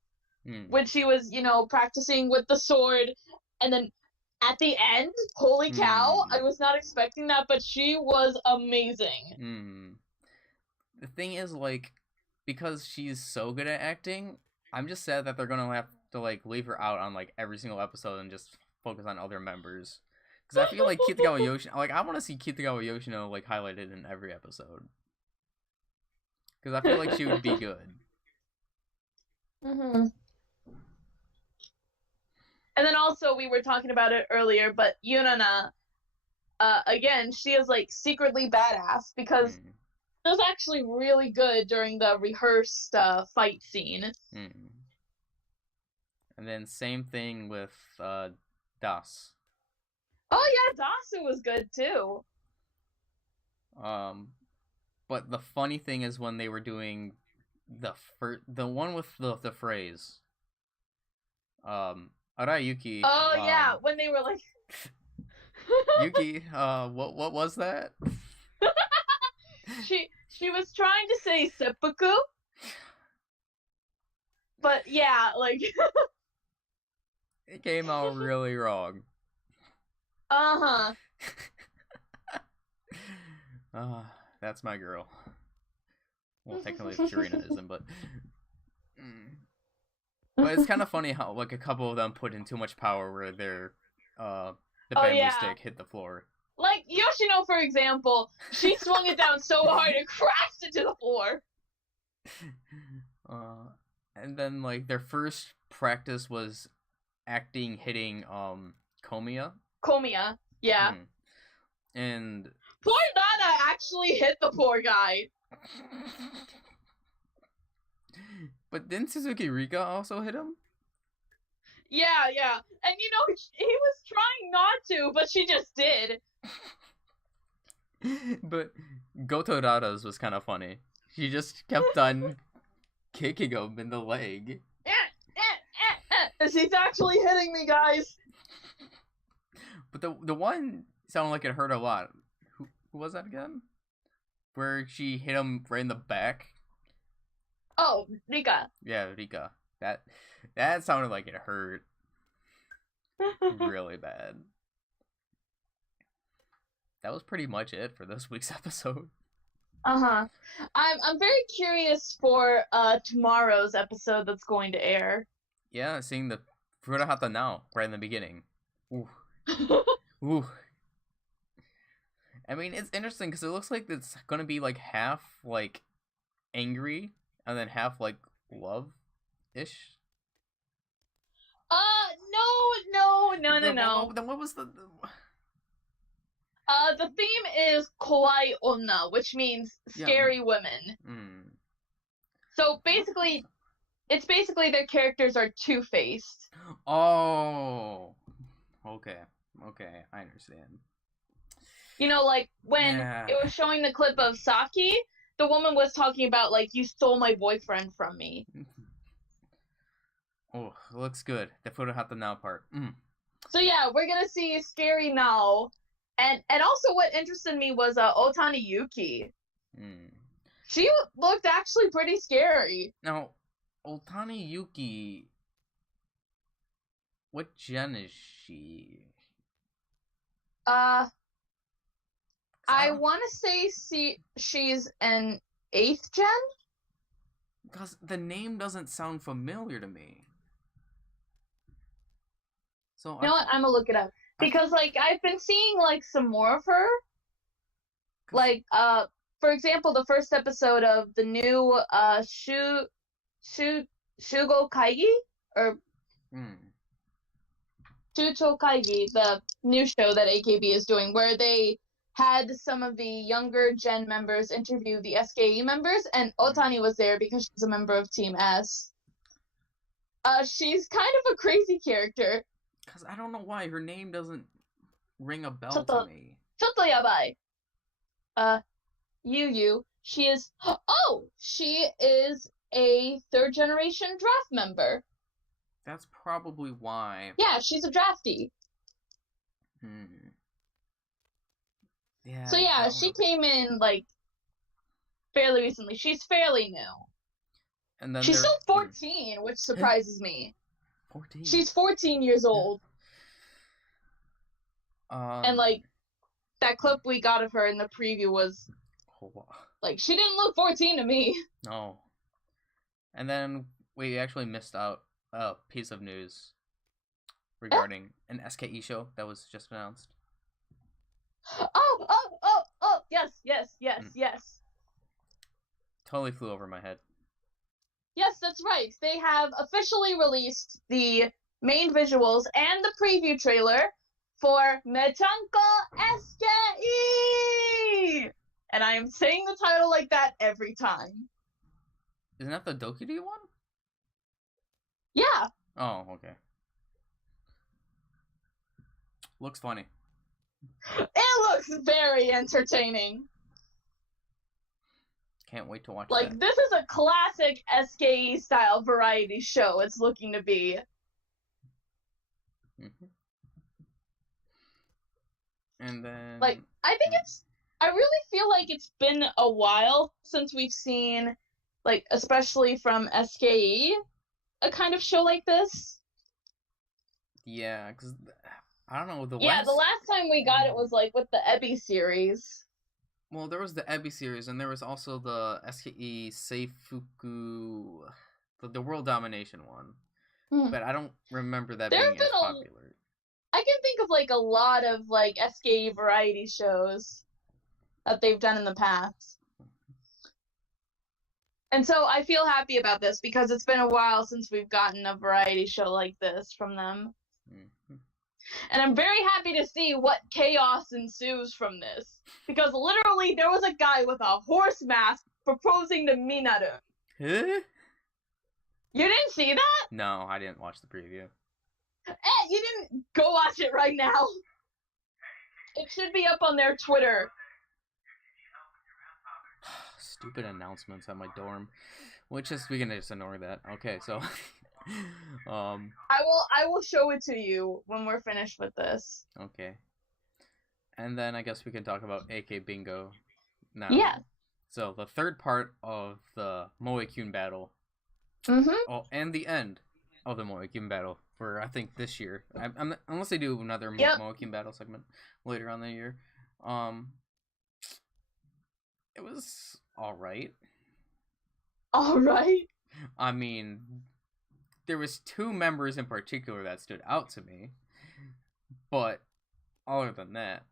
when she was, practicing with the sword, and then at the end, holy cow, I was not expecting that, but she was amazing. The thing is, because she's so good at acting, I'm just sad that they're gonna have to leave her out on every single episode and just focus on other members. Because I feel like Kitagawa Yoshino, I want to see Kitagawa Yoshino highlighted in every episode. Because I feel like she would be good. And then also, we were talking about it earlier, but Yunana, again, she is secretly badass because she was actually really good during the rehearsed fight scene. And then same thing with Das. Oh yeah, Dasu was good too. But the funny thing is when they were doing the one with the phrase, Arayuki. Oh yeah, when they were like, Yuki, what was that? She was trying to say seppuku, but yeah, it came out really wrong. That's my girl. Well, technically Furina isn't, but it's kind of funny how a couple of them put in too much power where their the bamboo stick hit the floor. Like Yoshino, for example, she swung it down so hard it crashed into the floor. And then their first practice was hitting Komiya. Komiya, yeah. And poor Nana actually hit the poor guy. But didn't Suzuki Rika also hit him? Yeah. And he was trying not to, but she just did. But Goto Rada's was kind of funny. She just kept on kicking him in the leg. She's actually hitting me, guys. But the one sounded like it hurt a lot. Who was that again? Where she hit him right in the back. Oh, Rika. Yeah, Rika. That sounded like it hurt really bad. That was pretty much it for this week's episode. I'm very curious for tomorrow's episode that's going to air. Yeah, seeing the Furuhata now right in the beginning. Ooh. Ooh. I mean, it's interesting because it looks like it's gonna be half angry and then half love-ish. No. Then what was the? The theme is kawaii onna, which means scary women. So basically, it's basically their characters are two-faced. Oh, okay, I understand. You know, like when Yeah. it was showing the clip of Saki, the woman was talking about like, you stole my boyfriend from me. Oh, looks good. The photo had the now part. So yeah, we're gonna see Scary Now, and also what interested me was Otani Yuki. She looked actually pretty scary. Now, Otani Yuki, what gen is she? I want to say she's an 8th gen? Because the name doesn't sound familiar to me. So you know what? I'm gonna look it up. Because, like, I've been seeing, like, some more of her. Like, for example, the first episode of the new, Shugo Kaigi? Or... Shucho Kaigi, the new show that AKB is doing, where they had some of the younger gen members interview the SKE members, and Otani was there because she's a member of Team S. She's kind of a crazy character. Because I don't know why her name doesn't ring a bell to me. Chotto yabai. Yu. She is a 3rd generation draft member. That's probably why. Yeah, she's a drafty. Yeah. So yeah, she came in like fairly recently. She's fairly new. And then she's still 14, which surprises me. 14. She's 14 years old. And like that clip we got of her in the preview was like, she didn't look 14 to me. No. And then we actually missed out a piece of news regarding an SKE show that was just announced. Oh, yes. Totally flew over my head. Yes, that's right. They have officially released the main visuals and the preview trailer for Mechanko SKE! And I am saying the title like that every time. Isn't that the Dokiri one? Yeah. Oh, okay. Looks funny. It looks very entertaining. Can't wait to watch like, that. This is a classic SKE style variety show it's looking to be. And then... like, I really feel like it's been a while since we've seen, like, especially from SKE, a kind of show like this. Yeah, because, I don't know, the last time we got it was, like, with the Ebi series. Well, there was the Ebi series, and there was also the SKE Seifuku, the World Domination one. But I don't remember that being as popular. I can think of, like, a lot of, like, SKE variety shows that they've done in the past. And so I feel happy about this because it's been a while since we've gotten a variety show like this from them. And I'm very happy to see what chaos ensues from this. Because literally there was a guy with a horse mask proposing to Minaru. Huh? You didn't see that? No, I didn't watch the preview. You didn't go watch it right now. It should be up on their Twitter. Stupid announcements at my dorm. We can just ignore that. Okay, so I will show it to you when we're finished with this. Okay. And then I guess we can talk about AK Bingo now. Yeah. So the third part of the Moe-Kyun battle. Oh, and the end of the Moe-Kyun battle for I think this year. Unless they do another Moe-Kyun battle segment later on the year. It was alright. Alright? I mean, there was 2 members in particular that stood out to me. But other than that,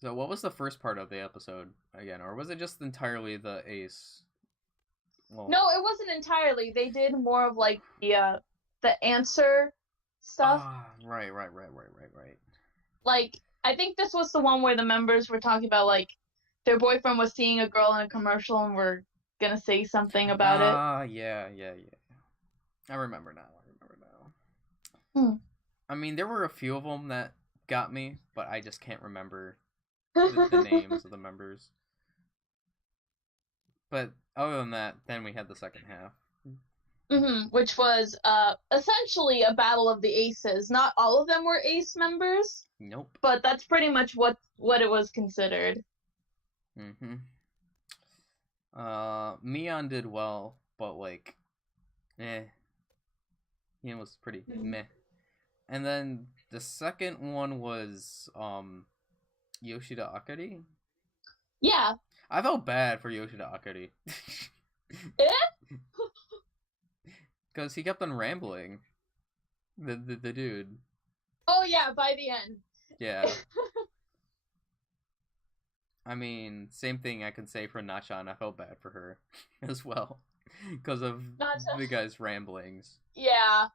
So what was the first part of the episode again? Or was it just entirely the Ace? Well, no, it wasn't entirely. They did more of like the answer stuff. Right. Like, I think this was the one where the members were talking about, like, their boyfriend was seeing a girl in a commercial and were gonna say something about it. Yeah. I remember now. Hmm. I mean, there were a few of them that got me, but I just can't remember the names of the members. But other than that, then we had the second half. Which was essentially a battle of the aces. Not all of them were ace members. Nope. But that's pretty much what it was considered. Mion did well, but like, he was pretty meh. And then the second one was Yoshida Akari. Yeah. I felt bad for Yoshida Akari. Because he kept on rambling. The dude. Oh yeah, by the end. Yeah. I mean, same thing I can say for Nachan. I felt bad for her as well. Because of the guy's ramblings. Yeah.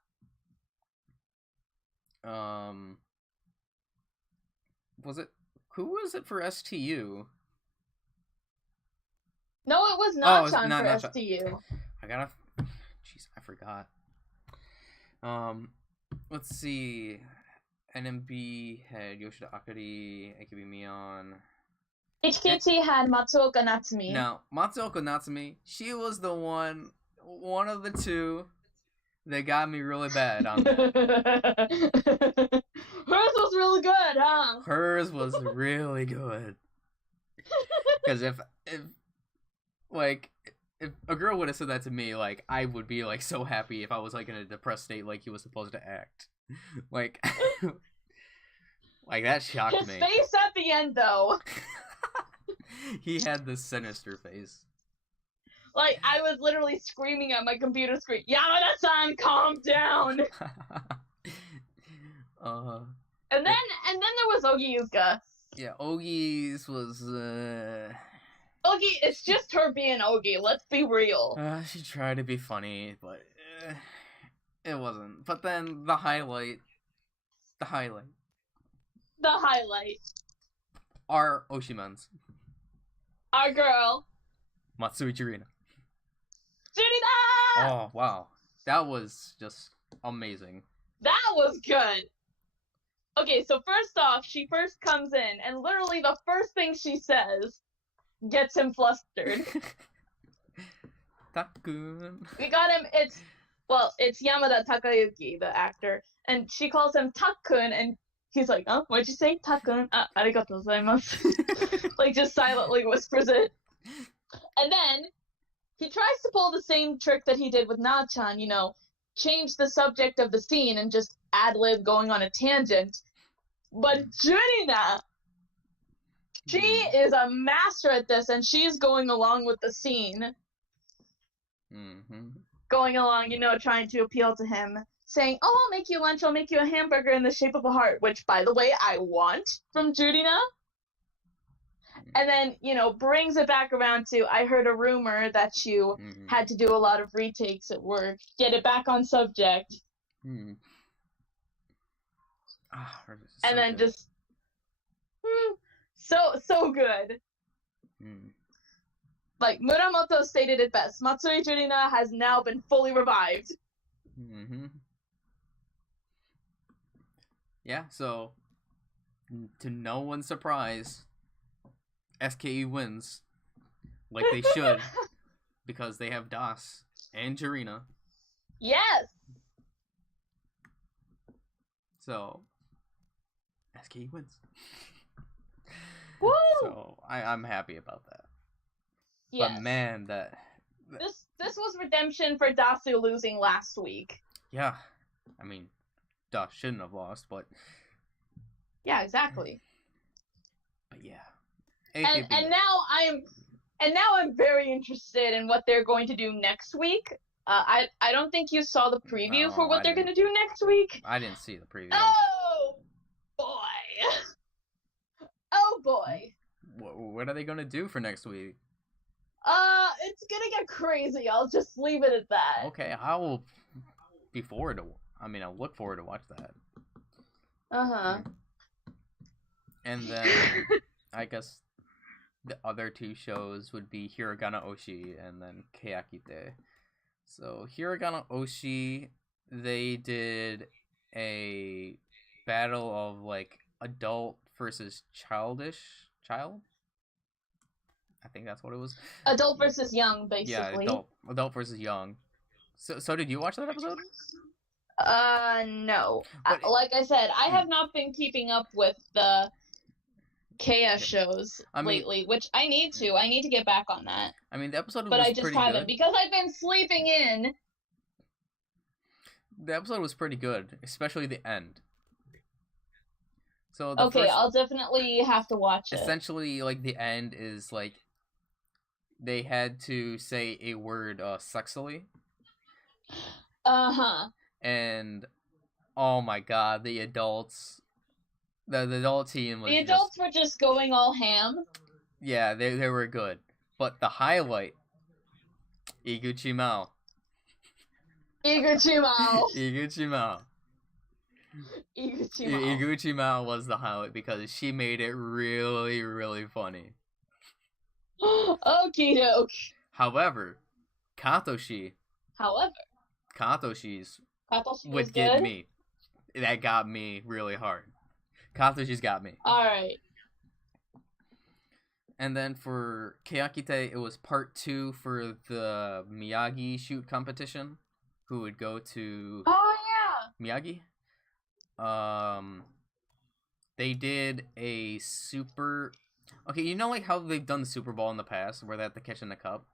Who was it for STU? No, it was Nachan for STU. Jeez, I forgot. Let's see. NMB had Yoshida Akari, AKB Mion. HKT had Matsuoka Natsumi. Now, Matsuoka Natsumi, she was the one of the two that got me really bad on that. Hers was really good, huh? Hers was really good. Because if a girl would have said that to me, like, I would be, like, so happy if I was, like, in a depressed state like he was supposed to act. Like, like, that shocked me. His face at the end, though. He had this sinister face. Like, I was literally screaming at my computer screen, Yamada-san, calm down! And then there was Ogi Yuka. Yeah, Ogi's was, Ogi, it's just her being Ogi, let's be real. She tried to be funny, but it wasn't. But then the highlight. Our Oshimans. Our girl. Matsui Chirina. Jurina! Oh, wow. That was just amazing. That was good. Okay, so first off, she first comes in, and literally the first thing she says gets him flustered. Takun. We got him, it's Yamada Takayuki, the actor, and she calls him Takun, and he's like, oh, what'd you say? Takun? Arigatou gozaimasu. Like, just silently whispers it. And then, he tries to pull the same trick that he did with Na-chan, change the subject of the scene and just ad-lib going on a tangent. But Jurina, she is a master at this, and she's going along with the scene. Going along, trying to appeal to him, saying, oh, I'll make you lunch, I'll make you a hamburger in the shape of a heart, which, by the way, I want from Jurina. And then, brings it back around to, I heard a rumor that you had to do a lot of retakes at work. Get it back on subject. And then good. Just, so good. Like, Muramoto stated it best. Matsui Jurina has now been fully revived. Yeah, so, to no one's surprise, SKE wins, like they should, because they have Das and Jurina. Yes! So, SKE wins. Woo! So, I'm happy about that. Yes. But man, This was redemption for Dasu losing last week. Yeah. I mean, Das shouldn't have lost, but... Yeah, exactly. But yeah. And now I'm very interested in what they're going to do next week. I don't think you saw the preview for what they're going to do next week. I didn't see the preview. Oh boy. Oh boy. What are they going to do for next week? It's going to get crazy. I'll just leave it at that. Okay, I'll look forward to watch that. Uh-huh. And then I guess the other two shows would be Hiragana Oshi and then Keyakizaka. So Hiragana Oshi, they did a battle of like adult versus child. I think that's what it was. Adult versus young, Yeah, basically. adult versus young. So did you watch that episode? No. But Like I said, I have not been keeping up with the Kea shows lately, which I need to. I need to get back on that. I mean, the episode but was I just pretty haven't good. because I've been sleeping in. The episode was pretty good, especially the end. So I'll definitely have to watch it. Essentially, like the end is like they had to say a word sexily. And oh my god, the adults, the adult team was. The adults were just going all ham. Yeah, they were good, but the highlight, Iguchi-mao. Iguchi-mao was the highlight because she made it really, really funny. Okie doke. However, Katoshi's would get me. That got me really hard. Katoshi's got me. Alright. And then for Keyakizaka, it was part 2 for the Miyagi shoot competition. Who would go to Miyagi? They did a super. Okay, you know like how they've done the Super Bowl in the past, where they have to catch in the cup.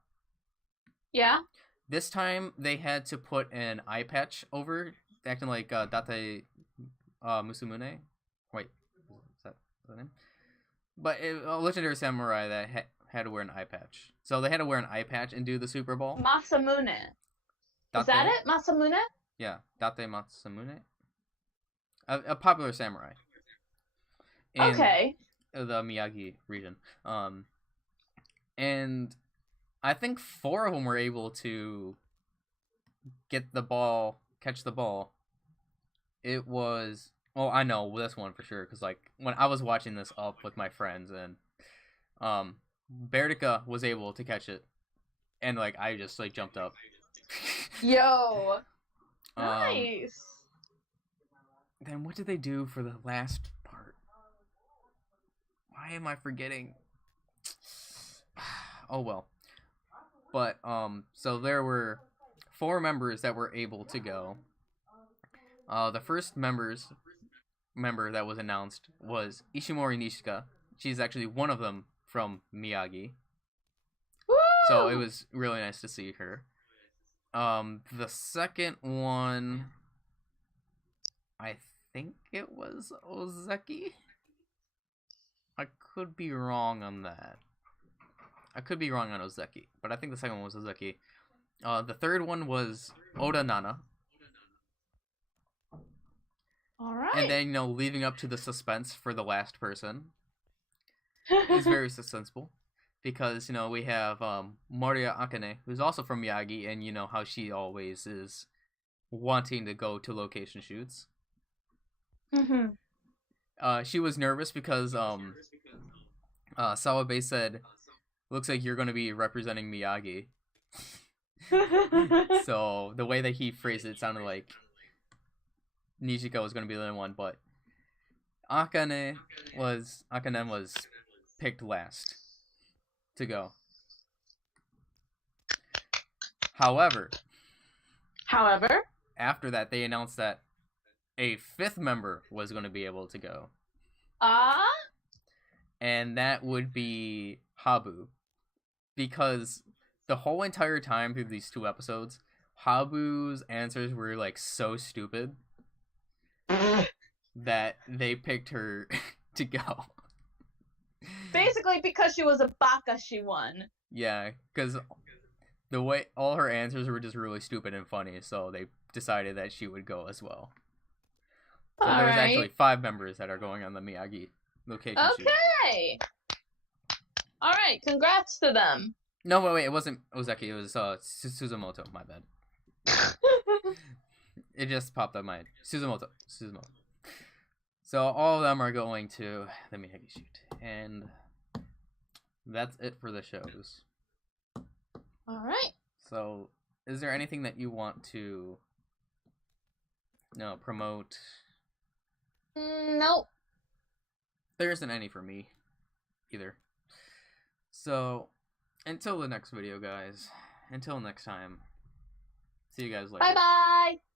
Yeah. This time they had to put an eye patch over, acting like Date Musumune. Wait, is that the name? But a legendary samurai that had to wear an eye patch. So they had to wear an eye patch and do the Super Bowl. Masamune. Is that it? Masamune? Yeah, Date Masamune. A popular samurai. In the Miyagi region. And I think 4 of them were able to catch the ball. It was... Well, I know this one for sure, because like when I was watching this up with my friends, and Berdika was able to catch it, and like I just like jumped up. Yo, nice. Then what did they do for the last part? Why am I forgetting? Oh well. But so there were 4 members that were able to go. The first member that was announced was Ishimori Nishika. She's actually one of them from Miyagi. Woo! So it was really nice to see her. The second one, I think it was Ozeki. I could be wrong on that. I could be wrong on Ozeki, but I think the second one was Ozeki. The third one was Oda Nana. All right. And then, leading up to the suspense for the last person is very suspenseful. Because, we have Maria Akane, who's also from Miyagi, and you know how she always is wanting to go to location shoots. She was nervous because Sawabe said, "Looks like you're going to be representing Miyagi." So the way that he phrased it sounded like Nishika was going to be the only one, but Akane was picked last to go. However, after that, they announced that a 5th member was going to be able to go. And that would be Habu. Because the whole entire time through these 2 episodes, Habu's answers were like so stupid that they picked her to go. Basically because she was a baka, she won. Yeah, because the way all her answers were just really stupid and funny, so they decided that she would go as well. So there's actually 5 members that are going on the Miyagi location shoot. Okay. All right, congrats to them. No, wait, it wasn't Ozeki, it was Suzumoto, my bad. It just popped up my head. Suzumoto. So all of them are going to the Miyagi shoot. And that's it for the shows. All right. So, is there anything that you want to promote? Nope. There isn't any for me either. So, until the next video, guys. Until next time. See you guys later. Bye-bye.